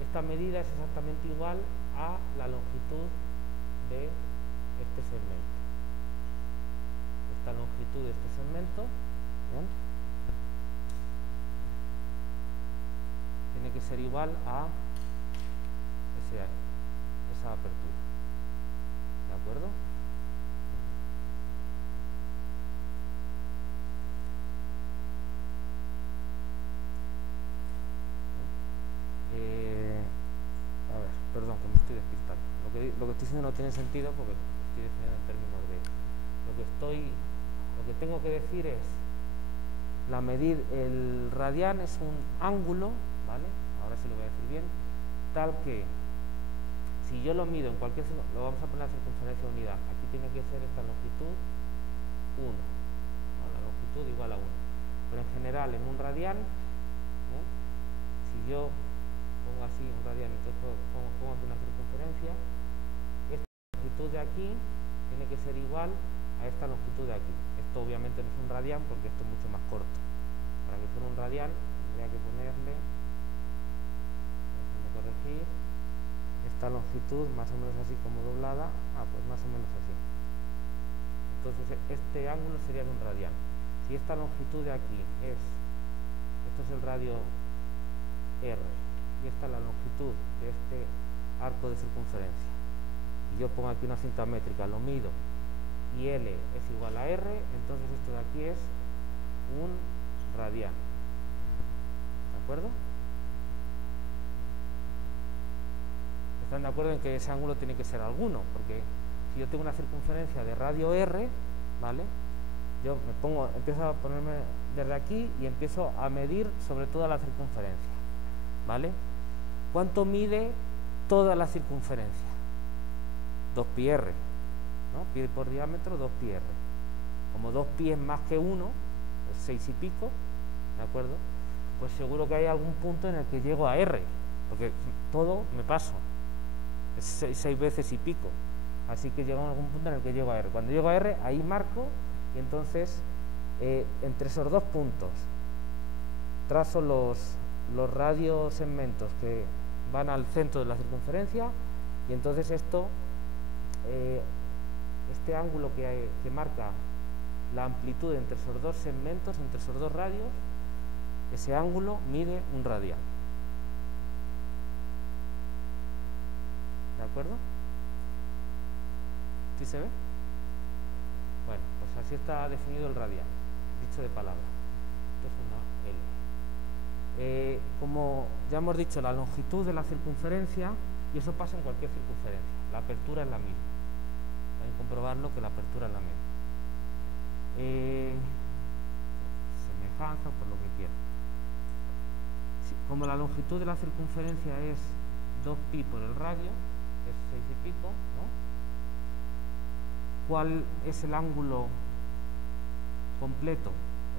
Esta medida es exactamente igual a la longitud de este segmento. Esta longitud de este segmento, ¿bien? Tiene que ser igual a esa apertura. ¿De acuerdo? A ver, perdón, que me estoy despistando. Lo que estoy diciendo no tiene sentido porque estoy definiendo en términos de... Lo que tengo que decir es el radián es un ángulo, ¿vale? Ahora sí lo voy a decir bien, tal que si yo lo mido en cualquier, lo vamos a poner a circunferencia unidad, aquí tiene que ser esta longitud 1, ¿no? La longitud igual a 1, pero en general en un radián, ¿no? Si yo pongo así un radián, entonces pongo aquí una circunferencia, esta longitud de aquí tiene que ser igual a esta longitud de aquí. Esto obviamente no es un radián porque esto es mucho más corto. Para que fuera un radián tendría que ponerle, déjenme corregir, esta longitud más o menos así como doblada, pues más o menos así. Entonces este ángulo sería de un radián. Si esta longitud de aquí esto es el radio R, y esta es la longitud de este arco de circunferencia, y yo pongo aquí una cinta métrica, lo mido, y L es igual a R, entonces esto de aquí es un radián. ¿De acuerdo? ¿Están de acuerdo en que ese ángulo tiene que ser alguno? Porque si yo tengo una circunferencia de radio R, ¿vale? Yo empiezo a ponerme desde aquí y empiezo a medir sobre toda la circunferencia, ¿vale? ¿Cuánto mide toda la circunferencia? 2πr, ¿no? Pi por diámetro, 2πr. Como 2pi es más que 1, es 6 y pico, ¿de acuerdo? Pues seguro que hay algún punto en el que llego a R, porque todo me paso, es 6 veces y pico, así que llego a algún punto en el que llego a R. Cuando llego a R, ahí marco y entonces entre esos dos puntos trazo los radiosegmentos que van al centro de la circunferencia, y entonces esto, este ángulo que marca la amplitud entre esos dos segmentos, entre esos dos radios, ese ángulo mide un radian. ¿De acuerdo? ¿Sí se ve? Bueno, pues así está definido el radian, dicho de palabra. Esto es una L. Como ya hemos dicho, la longitud de la circunferencia, y eso pasa en cualquier circunferencia, la apertura es la misma. Pueden comprobarlo que la apertura es la misma. Semejanza, por lo que quieran. Como la longitud de la circunferencia es 2pi por el radio, que es 6 y pico, ¿no? ¿Cuál es el ángulo completo?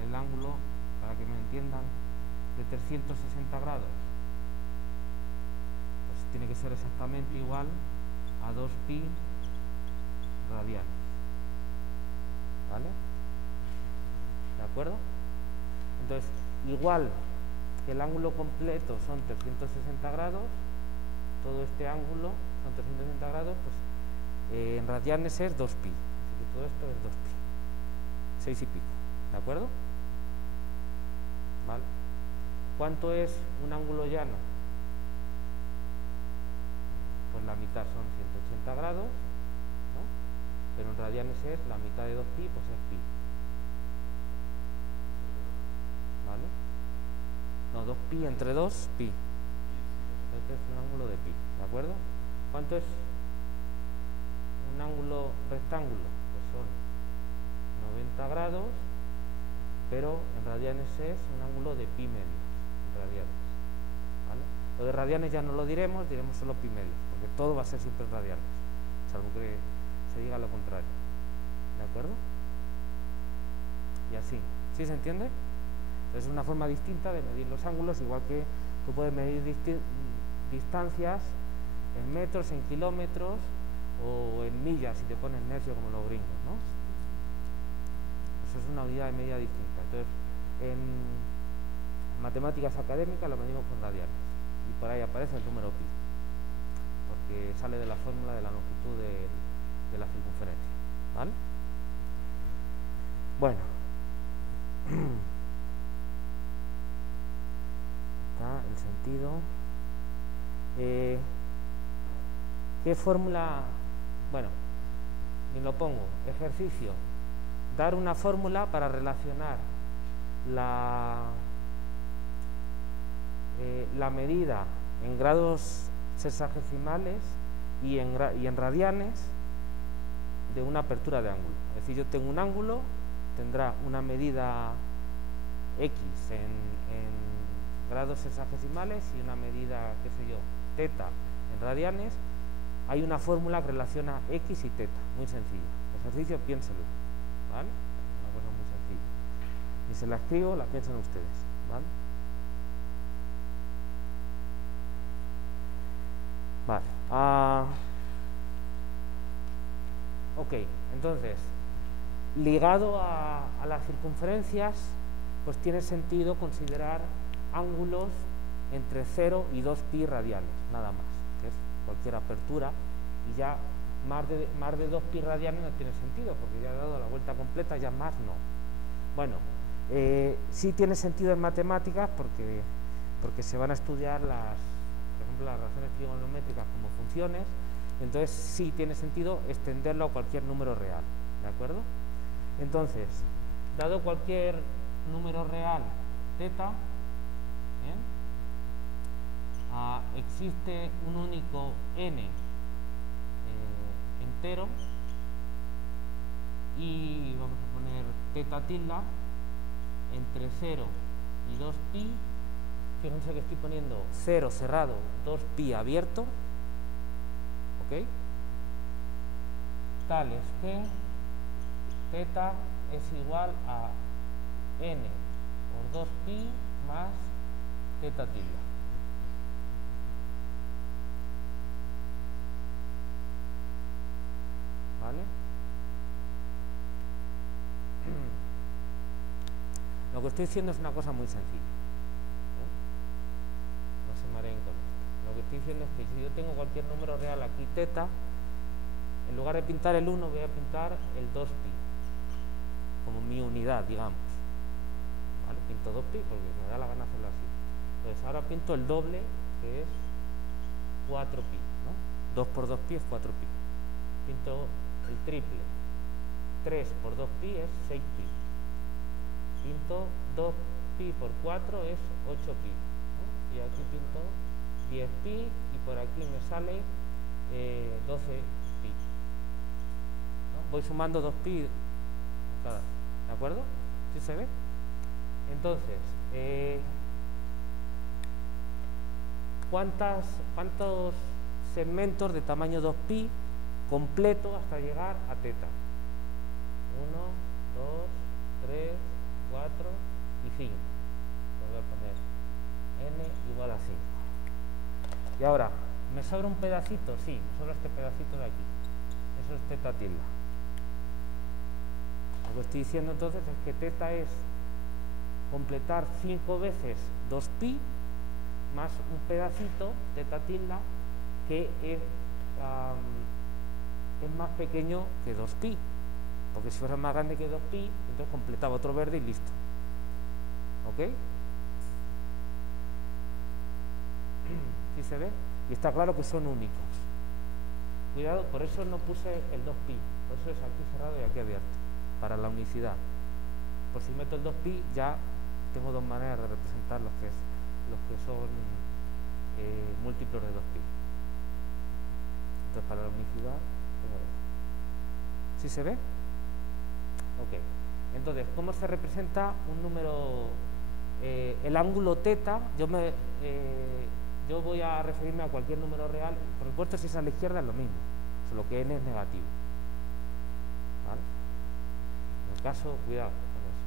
El ángulo, para que me entiendan, de 360 grados. Pues tiene que ser exactamente igual a 2pi radianes. ¿Vale? ¿De acuerdo? Entonces, igual que el ángulo completo son 360 grados, todo este ángulo son 360 grados, pues en radianes es 2pi. Así que todo esto es 2pi. 6 y pico. ¿De acuerdo? ¿Vale? ¿Cuánto es un ángulo llano? Pues la mitad son 180 grados, ¿no? Pero en radianes es la mitad de 2pi, pues es pi. ¿Vale? No, 2pi entre 2, pi. Este es un ángulo de pi, ¿de acuerdo? ¿Cuánto es un ángulo rectángulo? Pues son 90 grados, pero en radianes es un ángulo de pi medios, radianes. ¿Vale? Lo de radianes ya no lo diremos solo pi medios, porque todo va a ser siempre radianes, salvo que se diga lo contrario. ¿De acuerdo? Y así. ¿Sí se entiende? Es una forma distinta de medir los ángulos, igual que tú puedes medir distancias en metros, en kilómetros o en millas, si te pones necio como los gringos, ¿no? Eso es una unidad de medida distinta. Entonces, en matemáticas académicas lo medimos con radianes, y por ahí aparece el número pi, porque sale de la fórmula de la longitud de la circunferencia. ¿Vale? Bueno. Está el sentido. ¿Qué fórmula? Bueno, ni lo pongo. Ejercicio: dar una fórmula para relacionar la medida en grados sexagesimales y en radianes de una apertura de ángulo. Es decir, yo tengo un ángulo, tendrá una medida x en grados sexagesimales y una medida, qué sé yo, teta en radianes. Hay una fórmula que relaciona x y teta, muy sencilla. El ejercicio, piénselo, ¿vale? Una cosa muy sencilla. Y se la escribo, la piensan ustedes, ¿vale? Vale. Ok, entonces, ligado a las circunferencias, pues tiene sentido considerar ángulos entre 0 y 2pi radianes, nada más, que es cualquier apertura, y ya más de 2pi radianes no tiene sentido, porque ya he dado la vuelta completa, ya más no. Bueno, sí tiene sentido en matemáticas porque se van a estudiar por ejemplo, las relaciones trigonométricas como funciones, entonces sí tiene sentido extenderlo a cualquier número real, ¿de acuerdo? Entonces, dado cualquier número real teta, ¿bien? Existe un único n entero, y vamos a poner teta tilde entre 0 y 2pi. Fíjense que estoy poniendo 0 cerrado, 2pi abierto, ¿ok? Tal es que teta es igual a n por 2pi más teta tilde. ¿Vale? Lo que estoy diciendo es una cosa muy sencilla. No se mareen con esto. Lo que estoy diciendo es que si yo tengo cualquier número real aquí, teta, en lugar de pintar el 1 voy a pintar el 2pi, como mi unidad, digamos. ¿Vale? Pinto 2pi porque me da la gana hacerlo así. Entonces ahora pinto el doble, que es 4pi, ¿no? 2 por 2pi es 4pi. Pinto el triple, 3 por 2pi es 6pi. Pinto 2pi por 4 es 8pi, ¿no? Y aquí pinto 10pi y por aquí me sale 12pi, ¿no? Voy sumando 2pi cada, ¿de acuerdo? ¿Sí se ve? Entonces, ¿cuántos segmentos de tamaño 2pi completo hasta llegar a teta? 1, 2, 3, 4 y 5. Lo voy a poner n igual a 5. Y ahora, ¿me sobra un pedacito? Sí, me sobra este pedacito de aquí. Eso es teta tilde. Lo que estoy diciendo entonces es que teta es completar 5 veces 2pi más un pedacito, teta tilde, que es más pequeño que 2pi. Porque si fuera más grande que 2pi, entonces completaba otro verde y listo. ¿Ok? ¿Sí se ve? Y está claro que son únicos. Cuidado, por eso no puse el 2pi. Por eso es aquí cerrado y aquí abierto. Para la unicidad. Por si meto el 2pi, ya tengo dos maneras de representar los que son múltiplos de 2pi. Entonces, para la unicidad, tengo esto. ¿Sí se ve? Ok. Entonces, ¿cómo se representa un número? El ángulo teta, yo voy a referirme a cualquier número real. Por supuesto, si es a la izquierda es lo mismo, solo que n es negativo. ¿Vale? En el caso, cuidado con eso.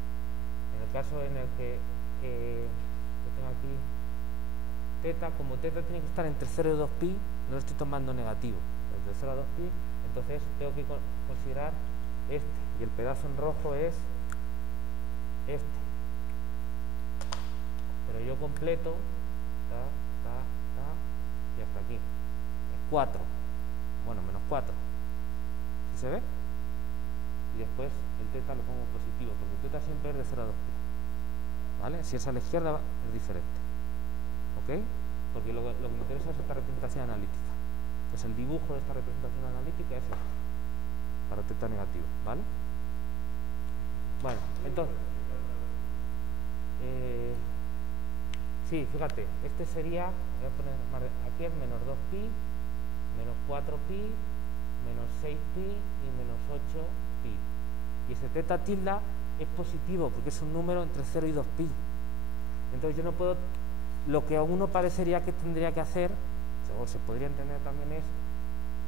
En el caso en el que yo tengo aquí teta, como teta tiene que estar entre 0 y 2pi, no lo estoy tomando negativo. Entre 0 a 2pi, entonces tengo que considerar este. Y el pedazo en rojo es este. Pero yo completo y hasta aquí. Es 4. Bueno, menos 4. ¿Sí se ve? Y después el teta lo pongo positivo, porque el teta siempre es de 0 a 2pi. ¿Vale? Si es a la izquierda es diferente. ¿Ok? Porque lo que me interesa es esta representación analítica. Pues el dibujo de esta representación analítica es este, para teta negativo. ¿Vale? Bueno, entonces sí, fíjate, este sería, voy a poner aquí es menos 2pi, menos 4pi, menos 6pi y menos 8pi. Y ese teta tilde es positivo porque es un número entre 0 y 2pi. Entonces yo no puedo, lo que a uno parecería que tendría que hacer, o se podría entender también, es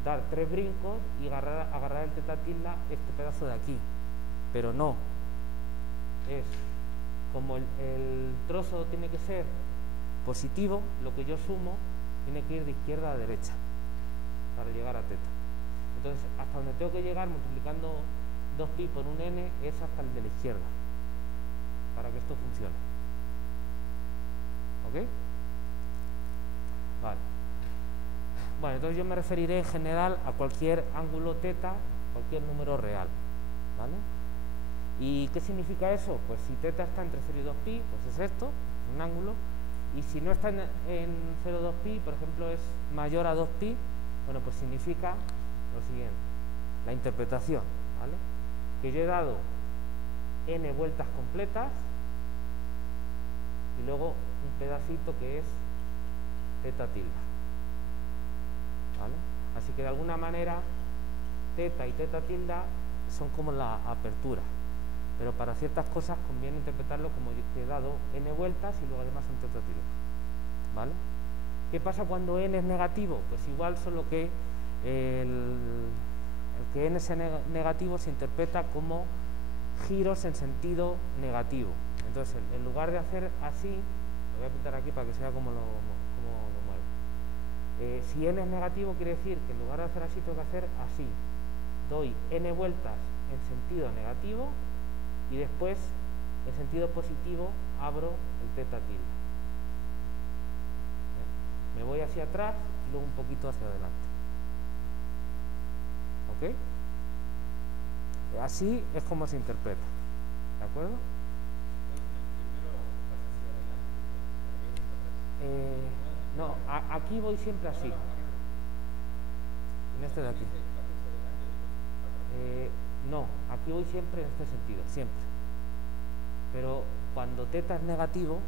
dar 3 brincos y agarrar el teta tilde, este pedazo de aquí. Pero no, es como el trozo tiene que ser positivo, lo que yo sumo tiene que ir de izquierda a derecha para llegar a teta. Entonces, hasta donde tengo que llegar multiplicando 2pi por un n es hasta el de la izquierda, para que esto funcione. ¿Ok? Vale. Bueno, entonces yo me referiré en general a cualquier ángulo teta, cualquier número real. ¿Vale? ¿Y qué significa eso? Pues si teta está entre 0 y 2pi, pues es esto, un ángulo. Y si no está en 0 y 2pi, por ejemplo, es mayor a 2pi, bueno, pues significa lo siguiente, la interpretación, ¿vale? Que yo he dado n vueltas completas y luego un pedacito que es teta tilde, ¿vale? Así que de alguna manera teta y teta tilde son como la apertura, pero para ciertas cosas conviene interpretarlo como que he dado n vueltas y luego además un teta tilde, ¿vale? ¿Qué pasa cuando n es negativo? Pues igual, solo que el que n sea negativo se interpreta como giros en sentido negativo. Entonces, en lugar de hacer así, lo voy a pintar aquí para que se vea cómo lo muevo. Si n es negativo, quiere decir que en lugar de hacer así, tengo que hacer así. Doy n vueltas en sentido negativo y después en sentido positivo abro el teta tilde. Me voy hacia atrás y luego un poquito hacia adelante. ¿Ok? Así es como se interpreta. ¿De acuerdo? No, aquí voy siempre así. En este de aquí. No, aquí voy siempre en este sentido, siempre. Pero cuando teta es negativo,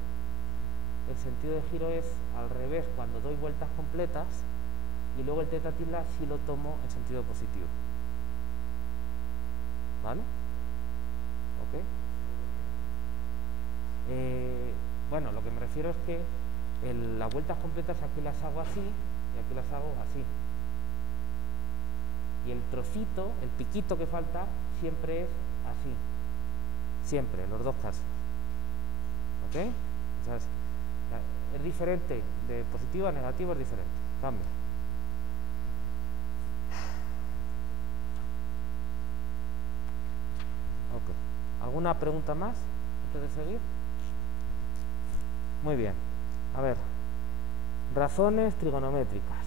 el sentido de giro es al revés cuando doy vueltas completas, y luego el teta tilde sí lo tomo en sentido positivo. ¿Vale? ¿Ok? Bueno, lo que me refiero es que las vueltas completas aquí las hago así y aquí las hago así. Y el trocito, el piquito que falta, siempre es así. Siempre, en los dos casos. ¿Ok? O sea, es diferente, de positivo a negativo es diferente. Cambia. Ok. ¿Alguna pregunta más antes de seguir? Muy bien. A ver. Razones trigonométricas.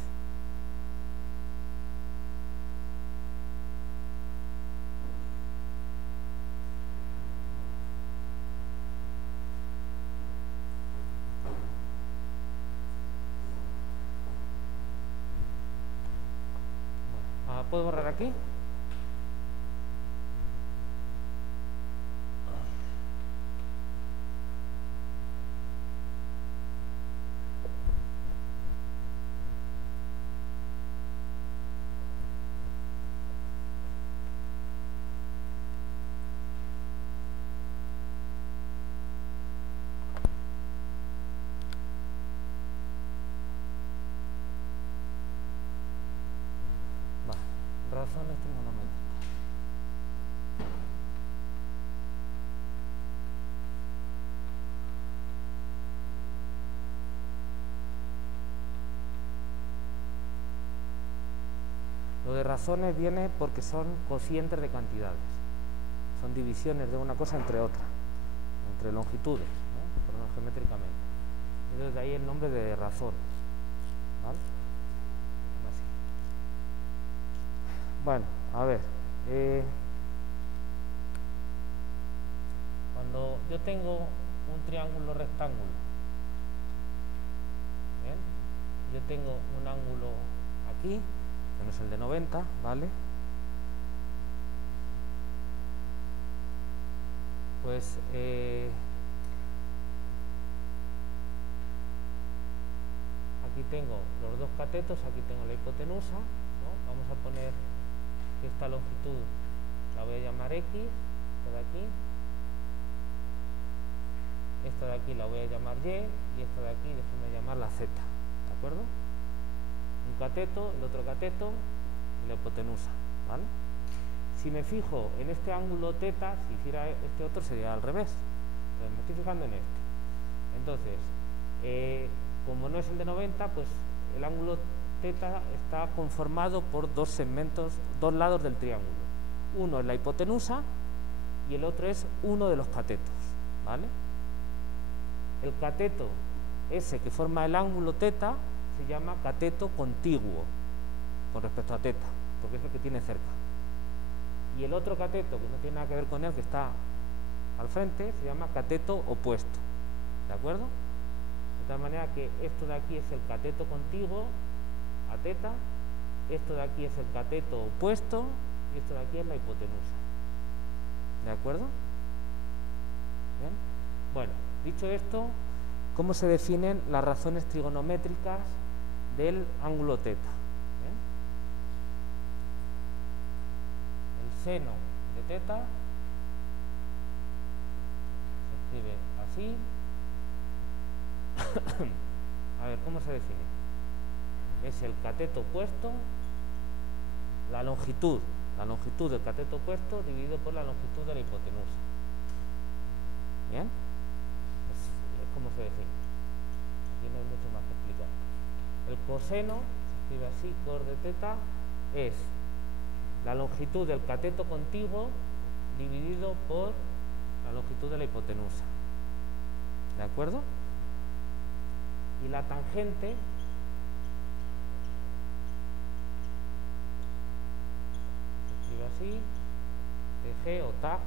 ¿Puedo borrar aquí? Razones trigonométricas. Lo de razones viene porque son cocientes de cantidades. Son divisiones de una cosa entre otra, entre longitudes, ¿no? Por lo menos geométricamente. Entonces de ahí el nombre de razón. ¿Vale? Así. Bueno, a ver. Cuando yo tengo un triángulo rectángulo, ¿bien? Yo tengo un ángulo aquí, que no es el de 90, ¿vale? Pues aquí tengo los dos catetos, aquí tengo la hipotenusa, ¿no? Vamos a poner que esta longitud la voy a llamar X, esta de aquí, esta de aquí la voy a llamar Y y esta de aquí déjame llamarla Z, ¿de acuerdo? Un cateto, el otro cateto y la hipotenusa, ¿vale? Si me fijo en este ángulo teta, si hiciera este otro sería al revés. Entonces, me estoy fijando en este. Entonces, como no es el de 90, pues el ángulo teta está conformado por dos segmentos, dos lados del triángulo. Uno es la hipotenusa y el otro es uno de los catetos, ¿vale? El cateto ese que forma el ángulo teta se llama cateto contiguo con respecto a teta, porque es el que tiene cerca. Y el otro cateto, que no tiene nada que ver con él, que está al frente, se llama cateto opuesto, ¿de acuerdo? De tal manera que esto de aquí es el cateto contiguo a teta, esto de aquí es el cateto opuesto y esto de aquí es la hipotenusa, ¿de acuerdo? ¿Bien? Bueno, dicho esto, ¿cómo se definen las razones trigonométricas del ángulo teta? El seno de teta se escribe así. A ver, ¿cómo se define? Es el cateto opuesto, la longitud del cateto opuesto dividido por la longitud de la hipotenusa. ¿Bien? Es como se define. Aquí no hay mucho más que explicar. El coseno, se escribe así, cos de teta, es la longitud del cateto contiguo dividido por la longitud de la hipotenusa. ¿De acuerdo? Y la tangente se escribe así, TG o TAG,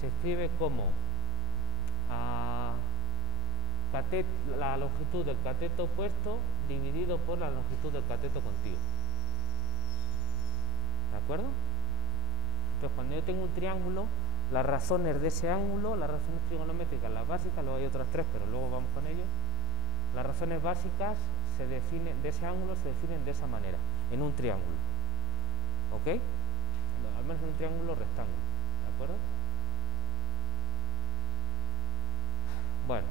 se escribe como la longitud del cateto opuesto dividido por la longitud del cateto contiguo. ¿De acuerdo? Entonces, cuando yo tengo un triángulo, las razones de ese ángulo, las razones trigonométricas, las básicas, luego hay otras tres, pero luego vamos con ello. Las razones básicas se definen, de ese ángulo se definen de esa manera, en un triángulo. ¿Ok? Al menos en un triángulo rectángulo. ¿De acuerdo? Bueno,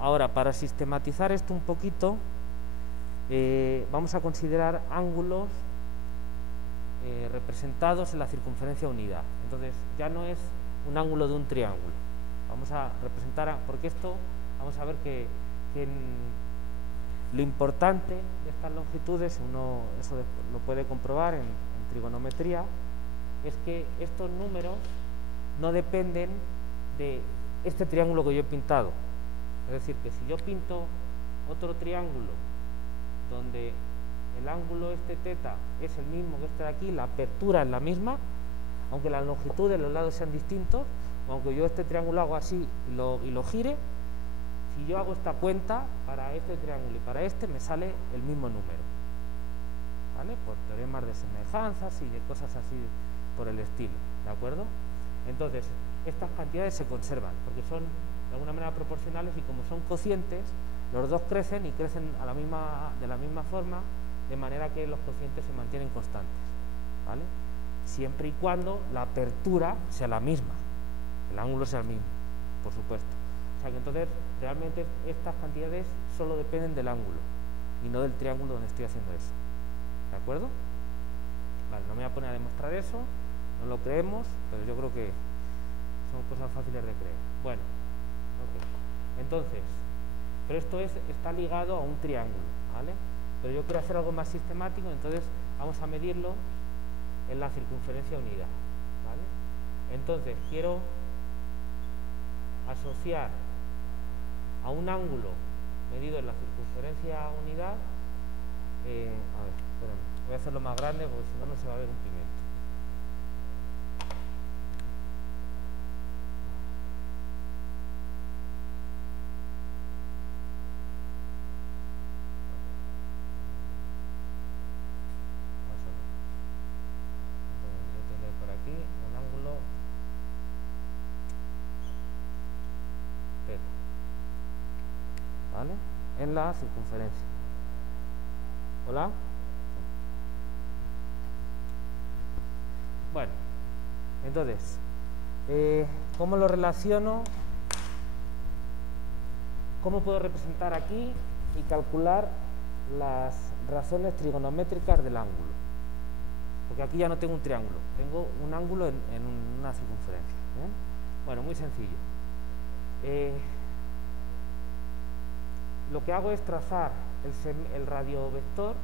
ahora para sistematizar esto un poquito, vamos a considerar ángulos representados en la circunferencia unidad. Entonces ya no es un ángulo de un triángulo. Vamos a representar, porque esto, vamos a ver que lo importante de estas longitudes, uno eso lo puede comprobar en trigonometría, es que estos números no dependen de este triángulo que yo he pintado. Es decir, que si yo pinto otro triángulo donde el ángulo este teta es el mismo que este de aquí, la apertura es la misma, aunque las longitudes de los lados sean distintos, aunque yo este triángulo hago así y lo gire, si yo hago esta cuenta para este triángulo y para este, me sale el mismo número, ¿vale? Por teoremas de semejanzas y de cosas así por el estilo, ¿de acuerdo? Entonces, estas cantidades se conservan porque son de alguna manera proporcionales y como son cocientes, los dos crecen y crecen de la misma forma, de manera que los cocientes se mantienen constantes, ¿vale? Siempre y cuando la apertura sea la misma, el ángulo sea el mismo, por supuesto. O sea que entonces realmente estas cantidades solo dependen del ángulo y no del triángulo donde estoy haciendo eso, ¿de acuerdo? Vale, no me voy a poner a demostrar eso, no lo creemos, pero yo creo que son cosas fáciles de creer. Bueno, ok. Entonces, pero esto está ligado a un triángulo, ¿vale? Pero yo quiero hacer algo más sistemático, entonces vamos a medirlo en la circunferencia unidad, ¿vale? Entonces quiero asociar a un ángulo medido en la circunferencia unidad, a ver, espérame, voy a hacerlo más grande porque si no, no se va a ver un pimiento. ¿Vale? En la circunferencia. ¿Hola? Bueno, entonces, ¿cómo lo relaciono? ¿Cómo puedo representar aquí y calcular las razones trigonométricas del ángulo? Porque aquí ya no tengo un triángulo, tengo un ángulo en una circunferencia. ¿Bien? Bueno, muy sencillo. Lo que hago es trazar el radiovector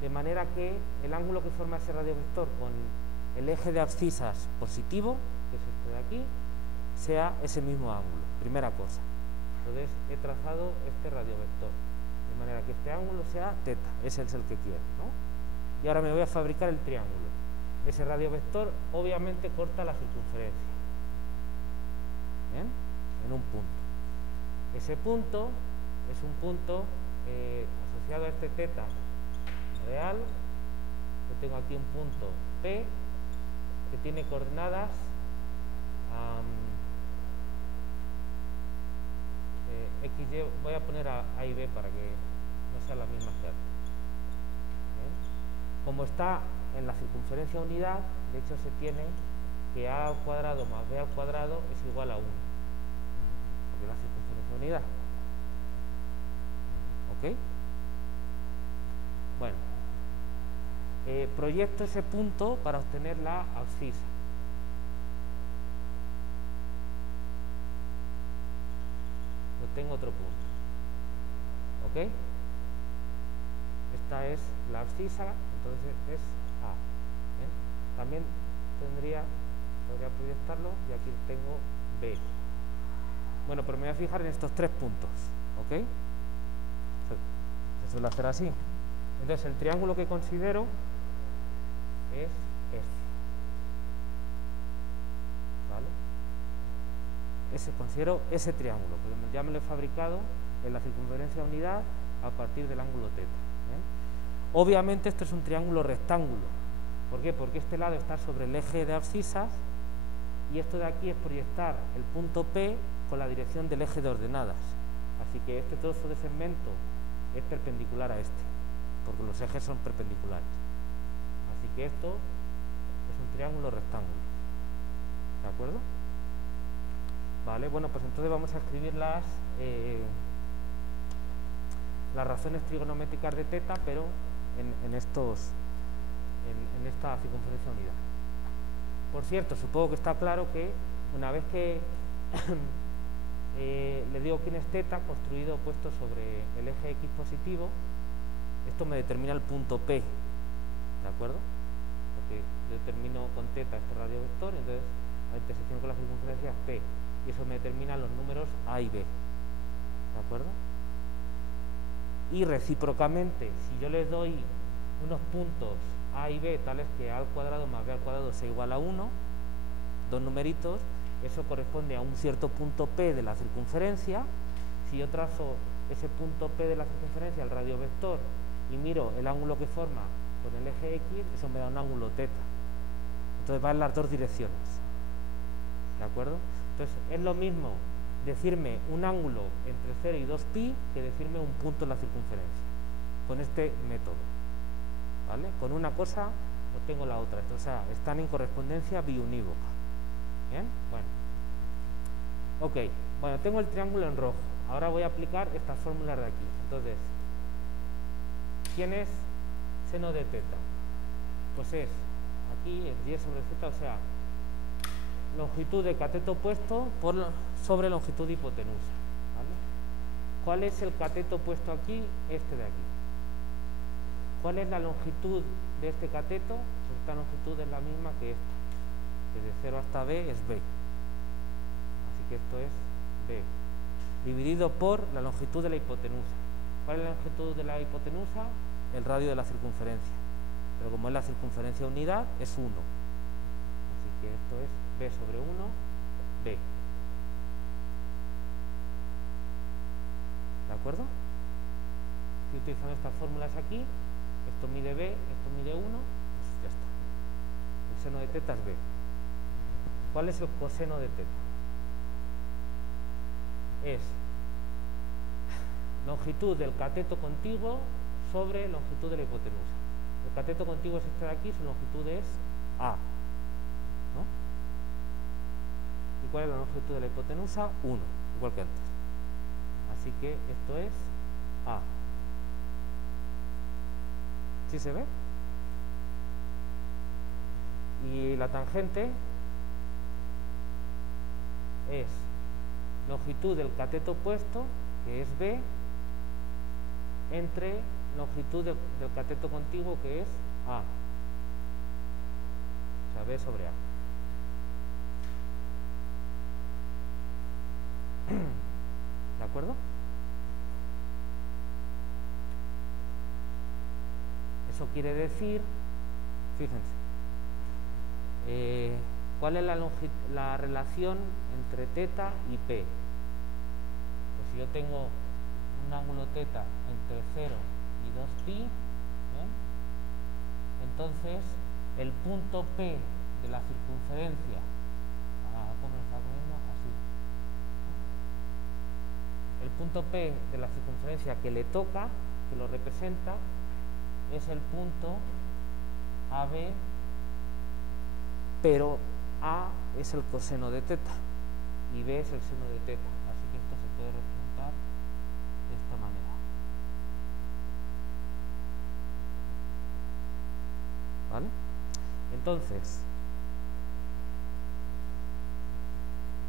de manera que el ángulo que forma ese radiovector con el eje de abscisas positivo, que es este de aquí, sea ese mismo ángulo, primera cosa. Entonces he trazado este radiovector de manera que este ángulo sea teta, ese es el que quiero, ¿no? Y ahora me voy a fabricar el triángulo. Ese radiovector obviamente corta la circunferencia, ¿bien? En un punto. Ese punto es un punto asociado a este teta real. Yo tengo aquí un punto P que tiene coordenadas X, Y, voy a poner a y B para que no sean las mismas que antes. ¿Bien? Como está en la circunferencia unidad, de hecho se tiene que A al cuadrado más B al cuadrado es igual a 1, porque es la circunferencia unidad. ¿Ok? Bueno, proyecto ese punto para obtener la abscisa. Yo tengo otro punto. ¿Ok? Esta es la abscisa, entonces es A. ¿Bien? También tendría podría proyectarlo y aquí tengo B. Bueno, pero me voy a fijar en estos 3 puntos, ¿ok? Se suele hacer así. Entonces el triángulo que considero es este, ¿vale? Considero ese triángulo, que ya me lo he fabricado en la circunferencia unidad a partir del ángulo θ. Obviamente esto es un triángulo rectángulo. ¿Por qué? Porque este lado está sobre el eje de abscisas y esto de aquí es proyectar el punto P con la dirección del eje de ordenadas. Así que este trozo de segmento es perpendicular a este, porque los ejes son perpendiculares. Así que esto es un triángulo rectángulo. ¿De acuerdo? Vale, bueno, pues entonces vamos a escribir las razones trigonométricas de θ, pero en esta circunferencia unidad. Por cierto, supongo que está claro que una vez que le digo quién es θ, construido puesto sobre el eje X positivo, esto me determina el punto P, ¿de acuerdo? Porque determino con θ este radio vector, entonces la intersección con la circunferencia es P, y eso me determina los números A y B, ¿de acuerdo? Y recíprocamente, si yo les doy unos puntos A y B tales que A al cuadrado más B al cuadrado sea igual a 1, dos numeritos, eso corresponde a un cierto punto P de la circunferencia. Si yo trazo ese punto P de la circunferencia al radio vector y miro el ángulo que forma con el eje X, eso me da un ángulo θ. Entonces va en las dos direcciones, ¿de acuerdo? Entonces es lo mismo decirme un ángulo entre 0 y 2π que decirme un punto en la circunferencia, con este método, ¿vale? Con una cosa obtengo la otra, o sea, están en correspondencia biunívoca. ¿Bien? Bueno. Ok, bueno, tengo el triángulo en rojo. Ahora voy a aplicar estas fórmulas de aquí. Entonces, ¿quién es seno de θ? Pues es, aquí es 10 sobre z, o sea, longitud de cateto opuesto sobre longitud de hipotenusa, ¿vale? ¿Cuál es el cateto opuesto aquí? Este de aquí. ¿Cuál es la longitud de este cateto? Pues esta longitud es la misma que esta, que de 0 hasta B es B. Así que esto es B, dividido por la longitud de la hipotenusa. ¿Cuál es la longitud de la hipotenusa? El radio de la circunferencia. Pero como es la circunferencia unidad, es 1. Así que esto es B sobre 1, B. ¿De acuerdo? Si utilizando estas fórmulas aquí, esto mide B, esto mide 1, pues ya está. El seno de θ es B. ¿Cuál es el coseno de θ? Es longitud del cateto contiguo sobre longitud de la hipotenusa. El cateto contiguo es este de aquí, su longitud es A, ¿no? ¿Y cuál es la longitud de la hipotenusa? 1, igual que antes. Así que esto es A. ¿Sí se ve? Y la tangente es longitud del cateto opuesto, que es B, entre longitud del cateto contiguo, que es A. O sea, B sobre A. ¿De acuerdo? Eso quiere decir, fíjense, ¿cuál es la relación entre θ y P? Pues si yo tengo un ángulo θ entre 0 y 2π, ¿bien? Entonces el punto P de la circunferencia, ¿cómo lo está poniendo? Así. El punto P de la circunferencia que le toca, que lo representa, es el punto AB, pero A es el coseno de θ y B es el seno de θ, así que esto se puede representar de esta manera. ¿Vale? Entonces,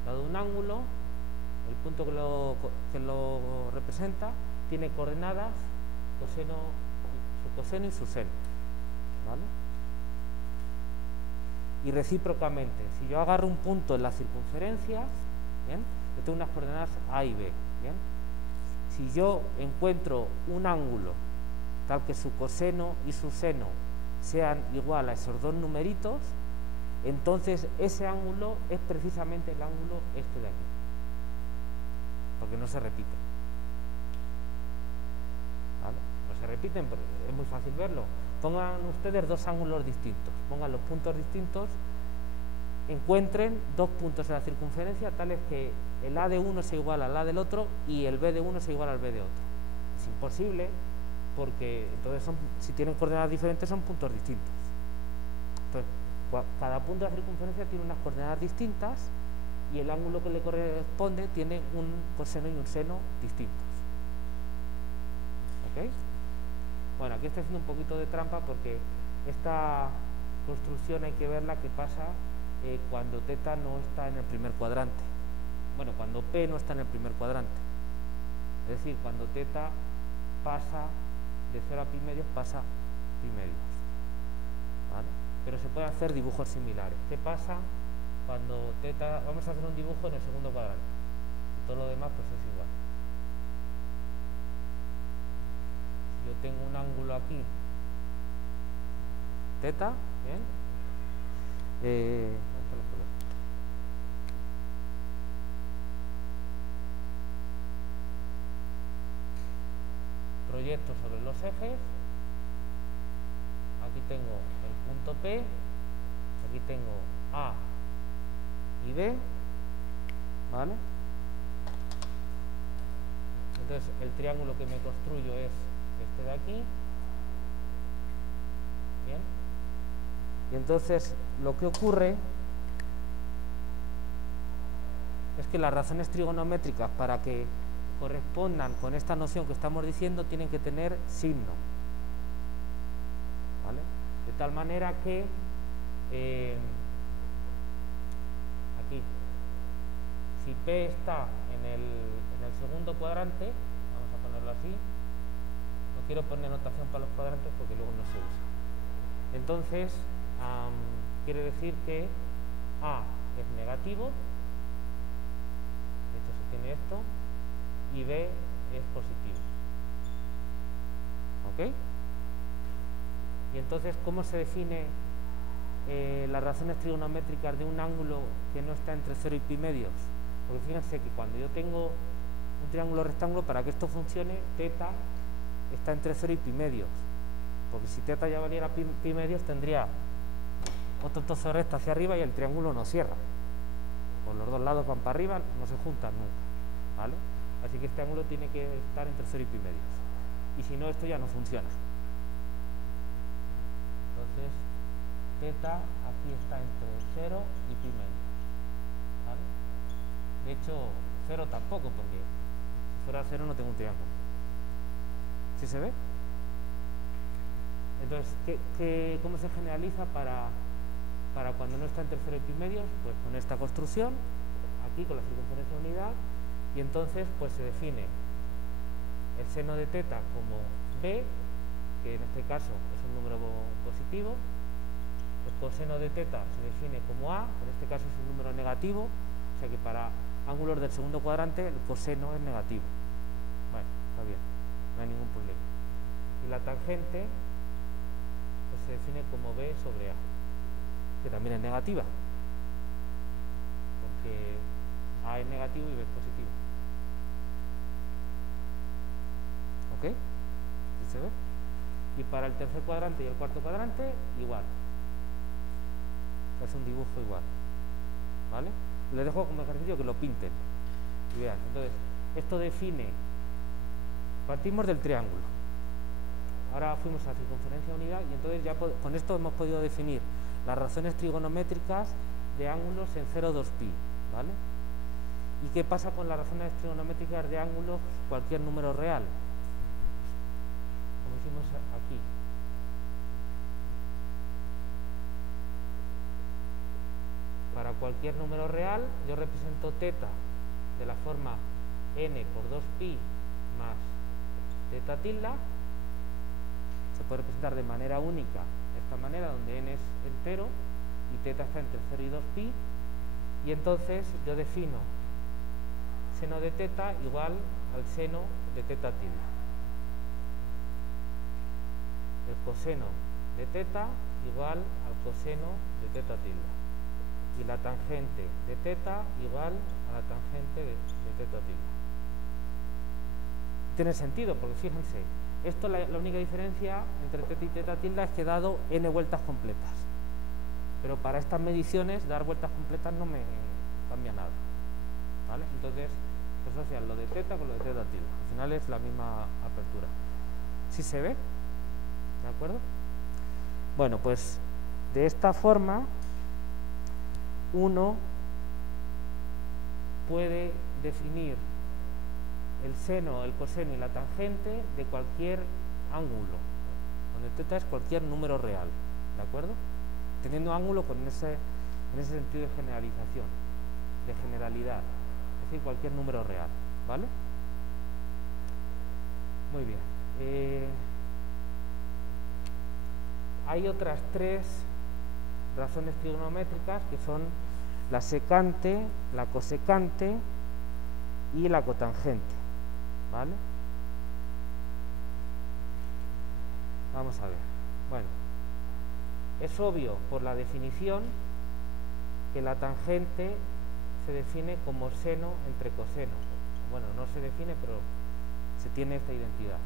dado un ángulo, el punto que lo representa tiene coordenadas su coseno y su seno, ¿vale? Y recíprocamente, si yo agarro un punto en la circunferencia, ¿bien?, yo tengo unas coordenadas A y B, ¿bien? Si yo encuentro un ángulo tal que su coseno y su seno sean igual a esos dos numeritos, entonces ese ángulo es precisamente el ángulo este de aquí, porque no se repiten. ¿Vale? No se repiten, pero es muy fácil verlo. Pongan ustedes dos ángulos distintos, pongan los puntos distintos, encuentren dos puntos en la circunferencia tales que el A de uno sea igual al A del otro y el B de uno sea igual al B de otro. Es imposible, porque entonces si tienen coordenadas diferentes son puntos distintos. Entonces, cada punto de la circunferencia tiene unas coordenadas distintas y el ángulo que le corresponde tiene un coseno y un seno distintos. ¿Ok? Bueno, aquí estoy haciendo un poquito de trampa porque esta construcción hay que verla que pasa cuando θ no está en el primer cuadrante. Bueno, cuando P no está en el primer cuadrante. Es decir, cuando θ pasa de 0 a pi medios, pasa a pi medios. ¿Vale? Pero se pueden hacer dibujos similares. ¿Qué pasa cuando θ? Vamos a hacer un dibujo en el segundo cuadrante. Y todo lo demás pues es igual. Si yo tengo un ángulo aquí, θ, ¿bien? Proyecto sobre los ejes. Aquí tengo el punto P, aquí tengo A y B, ¿vale? Entonces el triángulo que me construyo es este de aquí, ¿bien? Y entonces lo que ocurre es que las razones trigonométricas, para que correspondan con esta noción que estamos diciendo, tienen que tener signo, ¿vale? De tal manera que aquí, si P está en el segundo cuadrante, vamos a ponerlo así, no quiero poner notación para los cuadrantes porque luego no se usa. Entonces, quiere decir que A es negativo, de hecho se tiene esto, y B es positivo. ¿Ok? Y entonces, ¿cómo se define las razones trigonométricas de un ángulo que no está entre 0 y pi medios? Porque fíjense que cuando yo tengo un triángulo rectángulo, para que esto funcione, θ está entre 0 y pi medios. Porque si θ ya valiera pi medios, tendría otro trozo recto hacia arriba y el triángulo no cierra. Por los dos lados van para arriba, no se juntan nunca. ¿Vale? Así que este ángulo tiene que estar entre 0 y pi medios. Y si no, esto ya no funciona. Entonces, θ aquí está entre 0 y pi medios. ¿Vale? De hecho, 0 tampoco, porque si fuera 0 no tengo un triángulo. ¿Sí se ve? Entonces, ¿cómo se generaliza para cuando no está entre 0 y pi medios? Pues con esta construcción, aquí con la circunferencia de unidad, y entonces pues se define el seno de θ como B, que en este caso es un número positivo, el coseno de θ se define como A, en este caso es un número negativo, o sea que para ángulos del segundo cuadrante el coseno es negativo. Bueno, está bien, no hay ningún problema. Y la tangente pues se define como B sobre A, que también es negativa, porque A es negativo y B es positivo. ¿Ok? ¿Sí se ve? Y para el tercer cuadrante y el cuarto cuadrante, igual. Es un dibujo igual. ¿Vale? Les dejo como ejercicio que lo pinten y vean. Entonces, esto define, partimos del triángulo, ahora fuimos a la circunferencia de unidad, y entonces ya con esto hemos podido definir las razones trigonométricas de ángulos en 0, 2 pi, ¿vale? ¿Y qué pasa con las razones trigonométricas de ángulos cualquier número real? Como hicimos aquí. Para cualquier número real, yo represento θ de la forma n por 2pi más θ tilde. Se puede representar de manera única, de esta manera, donde n es entero, y teta está entre 0 y 2pi, y entonces yo defino seno de teta igual al seno de teta tilde. El coseno de teta igual al coseno de teta tilde. Y la tangente de teta igual a la tangente de teta tilde. Tiene sentido, porque fíjense, esto la única diferencia entre teta y teta tilde es que he dado n vueltas completas. Pero para estas mediciones, dar vueltas completas no me cambia nada, ¿vale? Entonces, pues asociar lo de teta con lo de teta tilde. Al final es la misma apertura. ¿Sí se ve? ¿De acuerdo? Bueno, pues de esta forma uno puede definir el seno, el coseno y la tangente de cualquier ángulo, donde teta es cualquier número real, ¿de acuerdo? Teniendo ángulo en ese sentido de generalización, de generalidad, es decir, cualquier número real, ¿vale? Muy bien. Hay otras tres razones trigonométricas que son la secante, la cosecante y la cotangente, ¿vale? Vamos a ver. Bueno, es obvio por la definición que la tangente se define como seno entre coseno. Bueno, no se define, pero se tiene esta identidad.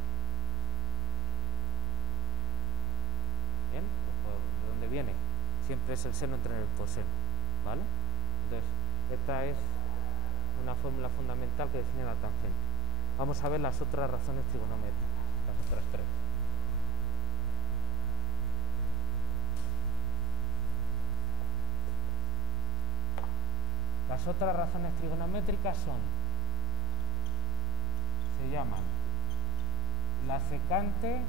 ¿Bien? ¿De dónde viene? Siempre es el seno entre el coseno, ¿vale? Entonces, esta es una fórmula fundamental que define la tangente. Vamos a ver las otras razones trigonométricas, las otras tres. Las otras razones trigonométricas se llaman la secante,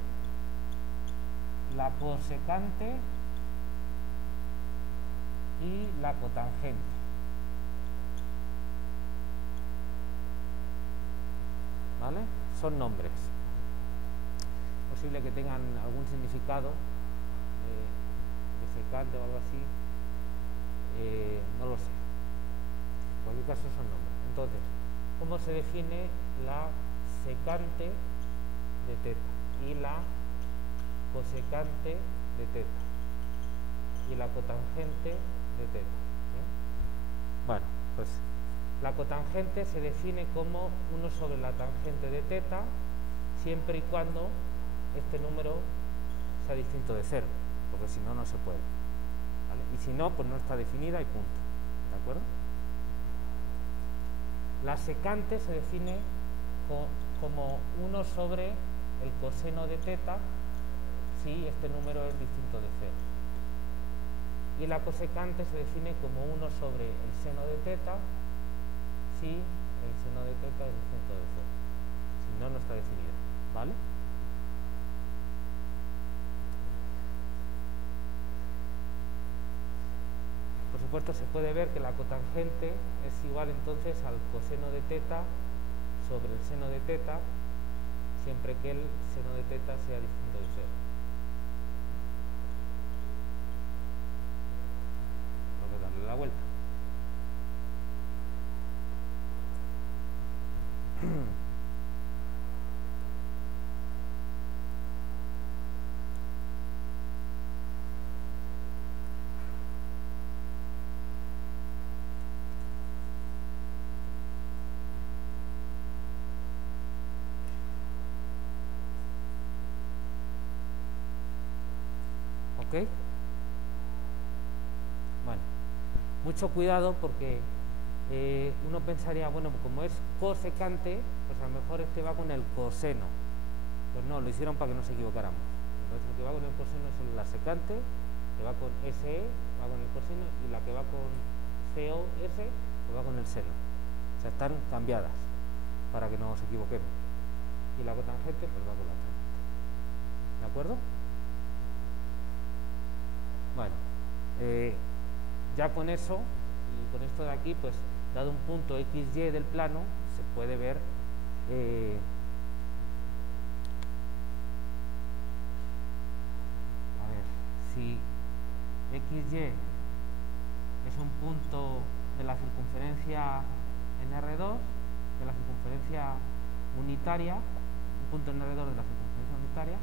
la cosecante y la cotangente. ¿Vale? Son nombres. Es posible que tengan algún significado de secante o algo así. No lo sé. En cualquier caso son nombres. Entonces, ¿cómo se define la secante de teta y la cosecante de teta y la cotangente de teta? ¿Bien? Bueno, pues la cotangente se define como 1 sobre la tangente de teta siempre y cuando este número sea distinto de 0, porque si no, no se puede, ¿vale? Y si no, pues no está definida y punto, ¿de acuerdo? La secante se define como 1 sobre el coseno de teta si este número es distinto de 0. Y la cosecante se define como 1 sobre el seno de teta si el seno de teta es distinto de 0. Si no, no está definido, ¿vale? Por supuesto, se puede ver que la cotangente es igual entonces al coseno de teta sobre el seno de teta siempre que el seno de teta sea distinto de 0. Tengo que darle la vuelta. ¿Ok? Bueno, mucho cuidado porque uno pensaría, bueno, como es cosecante, pues a lo mejor este va con el coseno. Pues no, lo hicieron para que no se equivocáramos. Entonces el que va con el coseno es la secante, que va con SE, va con el coseno, y la que va con COS, pues va con el seno. O sea, están cambiadas para que no nos equivoquemos. Y la cotangente, pues va con la tangente. ¿De acuerdo? Bueno, ya con eso, y con esto de aquí, pues dado un punto XY del plano, se puede ver a ver, si XY circunferencia en R2, de la circunferencia unitaria, un punto en R2 de la circunferencia unitaria.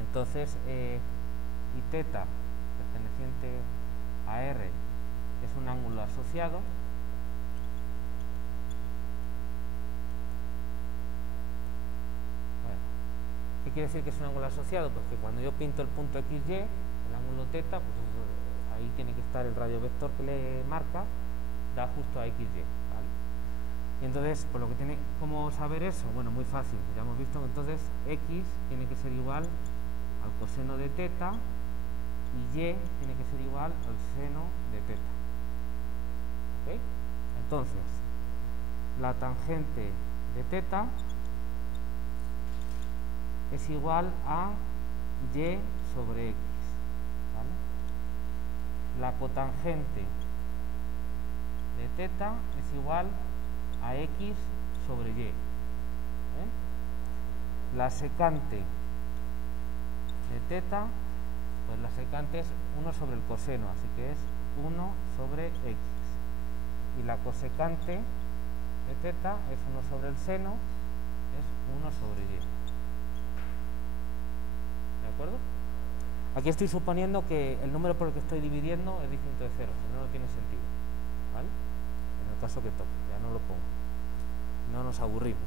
Entonces, y teta perteneciente a R es un ángulo asociado. Bueno, ¿qué quiere decir que es un ángulo asociado? Pues que cuando yo pinto el punto XY, el ángulo teta, pues ahí tiene que estar el radio vector que le marca, da justo a XY, ¿vale? Y entonces, pues lo que tiene, ¿cómo saber eso? Bueno, muy fácil, ya hemos visto que entonces X tiene que ser igual al coseno de teta y Y tiene que ser igual al seno de teta. ¿Ok? Entonces, la tangente de teta es igual a Y sobre X, ¿vale? La cotangente de teta es igual a X sobre Y. La secante de teta, pues la secante es 1 sobre el coseno, así que es 1 sobre X. Y la cosecante de teta es 1 sobre el seno, es 1 sobre Y. ¿De acuerdo? Aquí estoy suponiendo que el número por el que estoy dividiendo es distinto de 0, si no, no tiene sentido, ¿vale? En el caso que toque, ya no lo pongo. No nos aburrimos.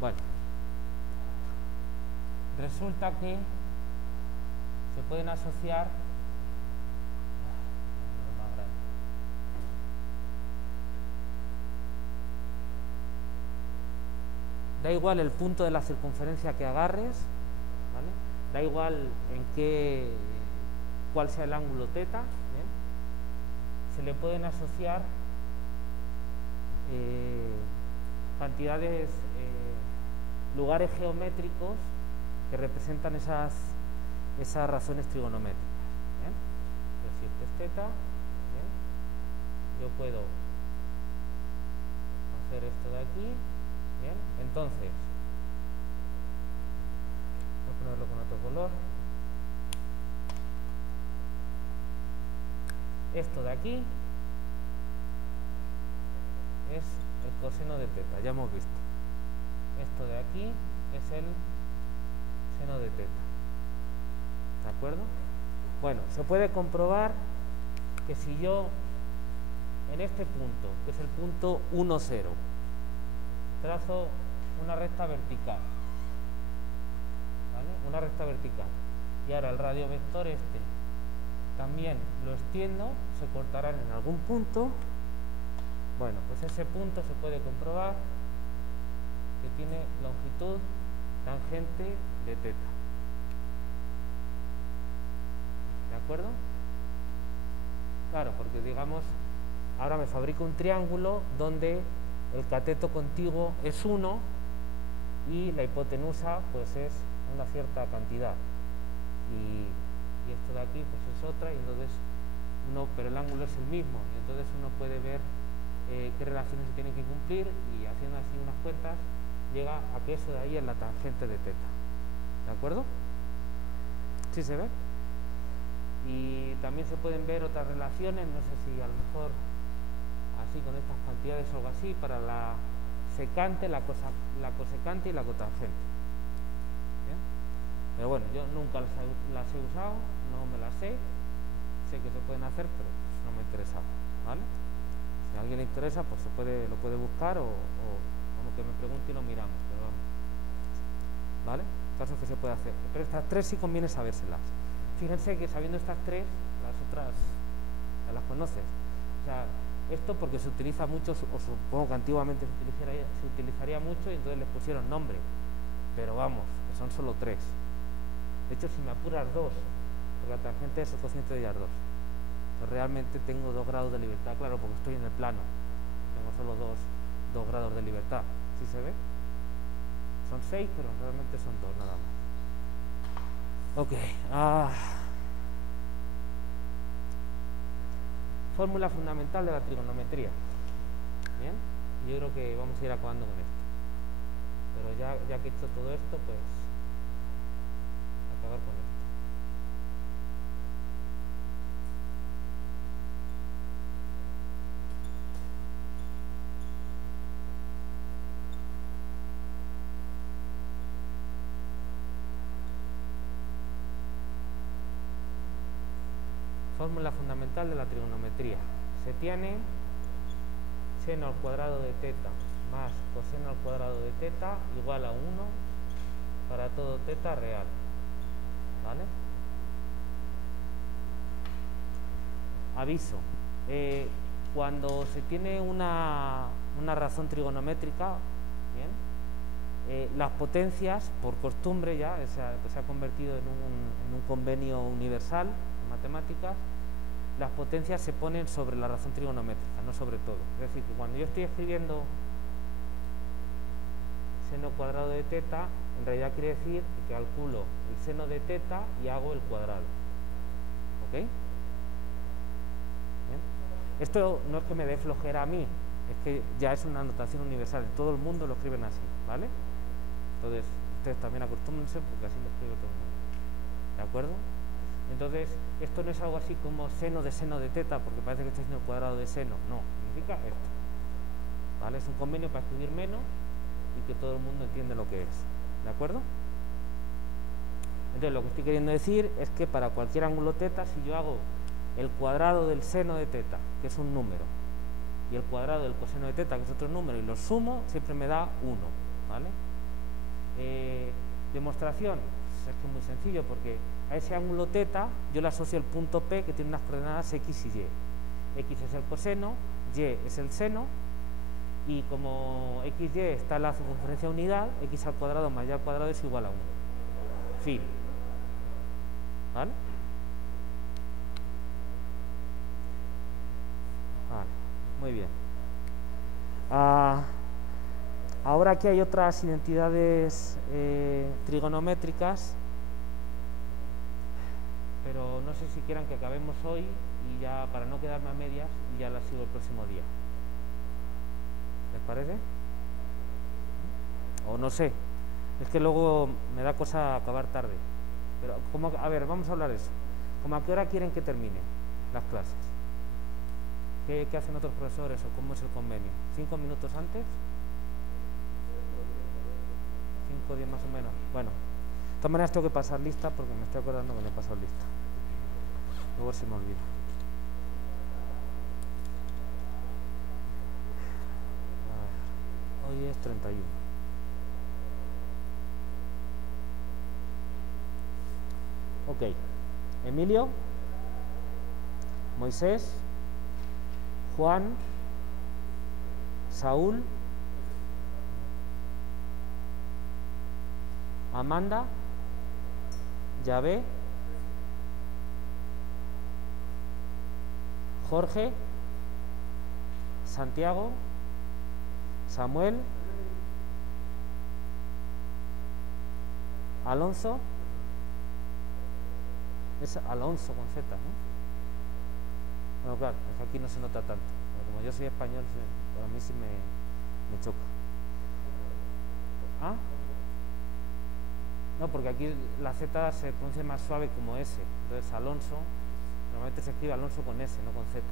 Bueno, resulta que se pueden asociar da igual el punto de la circunferencia que agarres, ¿vale? Da igual cuál sea el ángulo teta, ¿bien? Se le pueden asociar cantidades, lugares geométricos que representan esas razones trigonométricas, ¿bien? Entonces, si esto es teta, ¿bien? Yo puedo hacer esto de aquí. Bien, entonces voy a ponerlo con otro color. Esto de aquí es el coseno de teta, ya hemos visto. Esto de aquí es el seno de teta. ¿De acuerdo? Bueno, se puede comprobar que si yo en este punto, que es el punto 1, 0, trazo una recta vertical, ¿vale? Una recta vertical, y ahora el radio vector este también lo extiendo, se cortarán en algún punto. Bueno, pues ese punto se puede comprobar que tiene longitud tangente de teta. ¿De acuerdo? Claro, porque digamos, ahora me fabrico un triángulo donde el cateto contiguo es 1 y la hipotenusa pues es una cierta cantidad, y esto de aquí pues es otra, y entonces pero el ángulo es el mismo, y entonces uno puede ver qué relaciones se tienen que cumplir, y haciendo así unas cuentas llega a que eso de ahí es la tangente de teta. ¿De acuerdo? ¿Sí se ve? Y también se pueden ver otras relaciones, no sé si a lo mejor así con estas cantidades o algo así, para la secante, la cosecante y la cotangente. ¿Bien? Pero bueno, yo nunca las he usado, no me las sé que se pueden hacer, pero pues no me interesaba, ¿vale? Si a alguien le interesa, pues lo puede buscar o como que me pregunte y lo miramos, pero vamos, ¿vale? Casos que se puede hacer, pero estas tres sí conviene sabérselas. Fíjense que sabiendo estas tres, las otras ya las conoces. O sea, esto porque se utiliza mucho, o supongo que antiguamente se utilizaría mucho, y entonces les pusieron nombre, pero vamos, que son solo tres. De hecho, si me apuras 2, porque la tangente es 800 de 2, pues realmente tengo 2 grados de libertad, claro, porque estoy en el plano, tengo solo 2 grados de libertad. ¿Sí se ve? Son 6, pero realmente son 2 nada más. Ok, fórmula fundamental de la trigonometría. Bien, yo creo que vamos a ir acabando con esto. Pero ya que he hecho todo esto, pues acabar con esto. Fórmula fundamental de la trigonometría. Se tiene seno al cuadrado de teta más coseno al cuadrado de teta igual a 1 para todo teta real. ¿Vale? Aviso. Cuando se tiene una razón trigonométrica, ¿bien? Las potencias, por costumbre ya, se ha convertido en un convenio universal en matemáticas. Las potencias se ponen sobre la razón trigonométrica, no sobre todo. Es decir, que cuando yo estoy escribiendo seno cuadrado de teta, en realidad quiere decir que calculo el seno de teta y hago el cuadrado. ¿Ok? Bien. Esto no es que me dé flojera a mí, es que ya es una notación universal, todo el mundo lo escriben así, ¿vale? Entonces, ustedes también acostúmbrense porque así lo escribe todo el mundo. ¿De acuerdo? Entonces, esto no es algo así como seno de teta, porque parece que estoy haciendo el cuadrado de seno. No, significa esto. ¿Vale? Es un convenio para escribir menos y que todo el mundo entiende lo que es. ¿De acuerdo? Entonces, lo que estoy queriendo decir es que para cualquier ángulo teta, si yo hago el cuadrado del seno de teta, que es un número, y el cuadrado del coseno de teta, que es otro número, y los sumo, siempre me da 1. ¿Vale? Demostración. Es que es muy sencillo, porque a ese ángulo teta yo le asocio el punto P que tiene unas coordenadas X y Y. X es el coseno, Y es el seno, y como XY está en la circunferencia unidad, X al cuadrado más Y al cuadrado es igual a 1. Fin. ¿Vale? Vale, muy bien. Ahora aquí hay otras identidades trigonométricas, pero no sé si quieran que acabemos hoy y ya para no quedarme a medias y ya las sigo el próximo día. ¿Les parece? O no sé, es que luego me da cosa acabar tarde. Pero a ver, vamos a hablar de eso. ¿Cómo a qué hora quieren que termine las clases? ¿Qué hacen otros profesores o cómo es el convenio? ¿5 minutos antes? 5 o 10 más o menos. Bueno, de todas maneras tengo que pasar lista porque me estoy acordando que no he pasado lista. Luego se me olvida. Hoy es 31. Ok. Emilio, Moisés, Juan, Saúl, Amanda, Yahvé, Jorge, Santiago, Samuel, Alonso, es Alonso con Z, ¿no? Bueno, claro, es que aquí no se nota tanto, pero como yo soy español, a mí sí me choca. ¿Ah? No, porque aquí la Z se pronuncia más suave como S, entonces Alonso, normalmente se escribe Alonso con S, no con Z,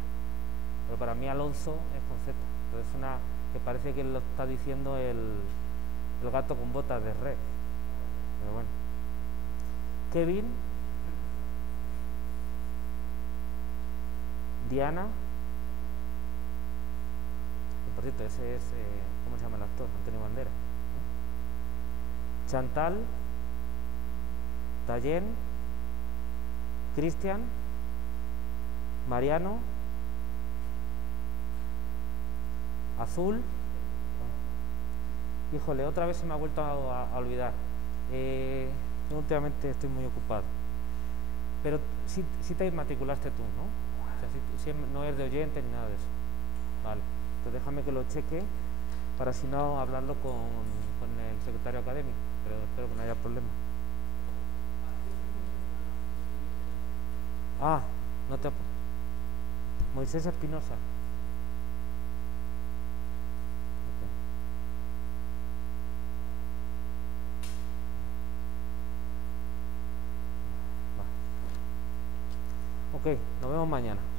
pero para mí Alonso es con Z, entonces es una que parece que lo está diciendo el gato con botas de red, pero bueno. Kevin, Diana, por cierto, ese es, ¿cómo se llama el actor? Antonio Bandera, ¿no? Chantal, Tayen, Cristian, Mariano, Azul. Híjole, otra vez se me ha vuelto a olvidar. Últimamente estoy muy ocupado. Pero sí te matriculaste tú, ¿no? O sea, si no eres de oyente ni nada de eso. Vale, entonces déjame que lo cheque para si no hablarlo con el secretario académico, pero espero que no haya problema. No te... Moisés Espinosa. Ok, nos vemos mañana.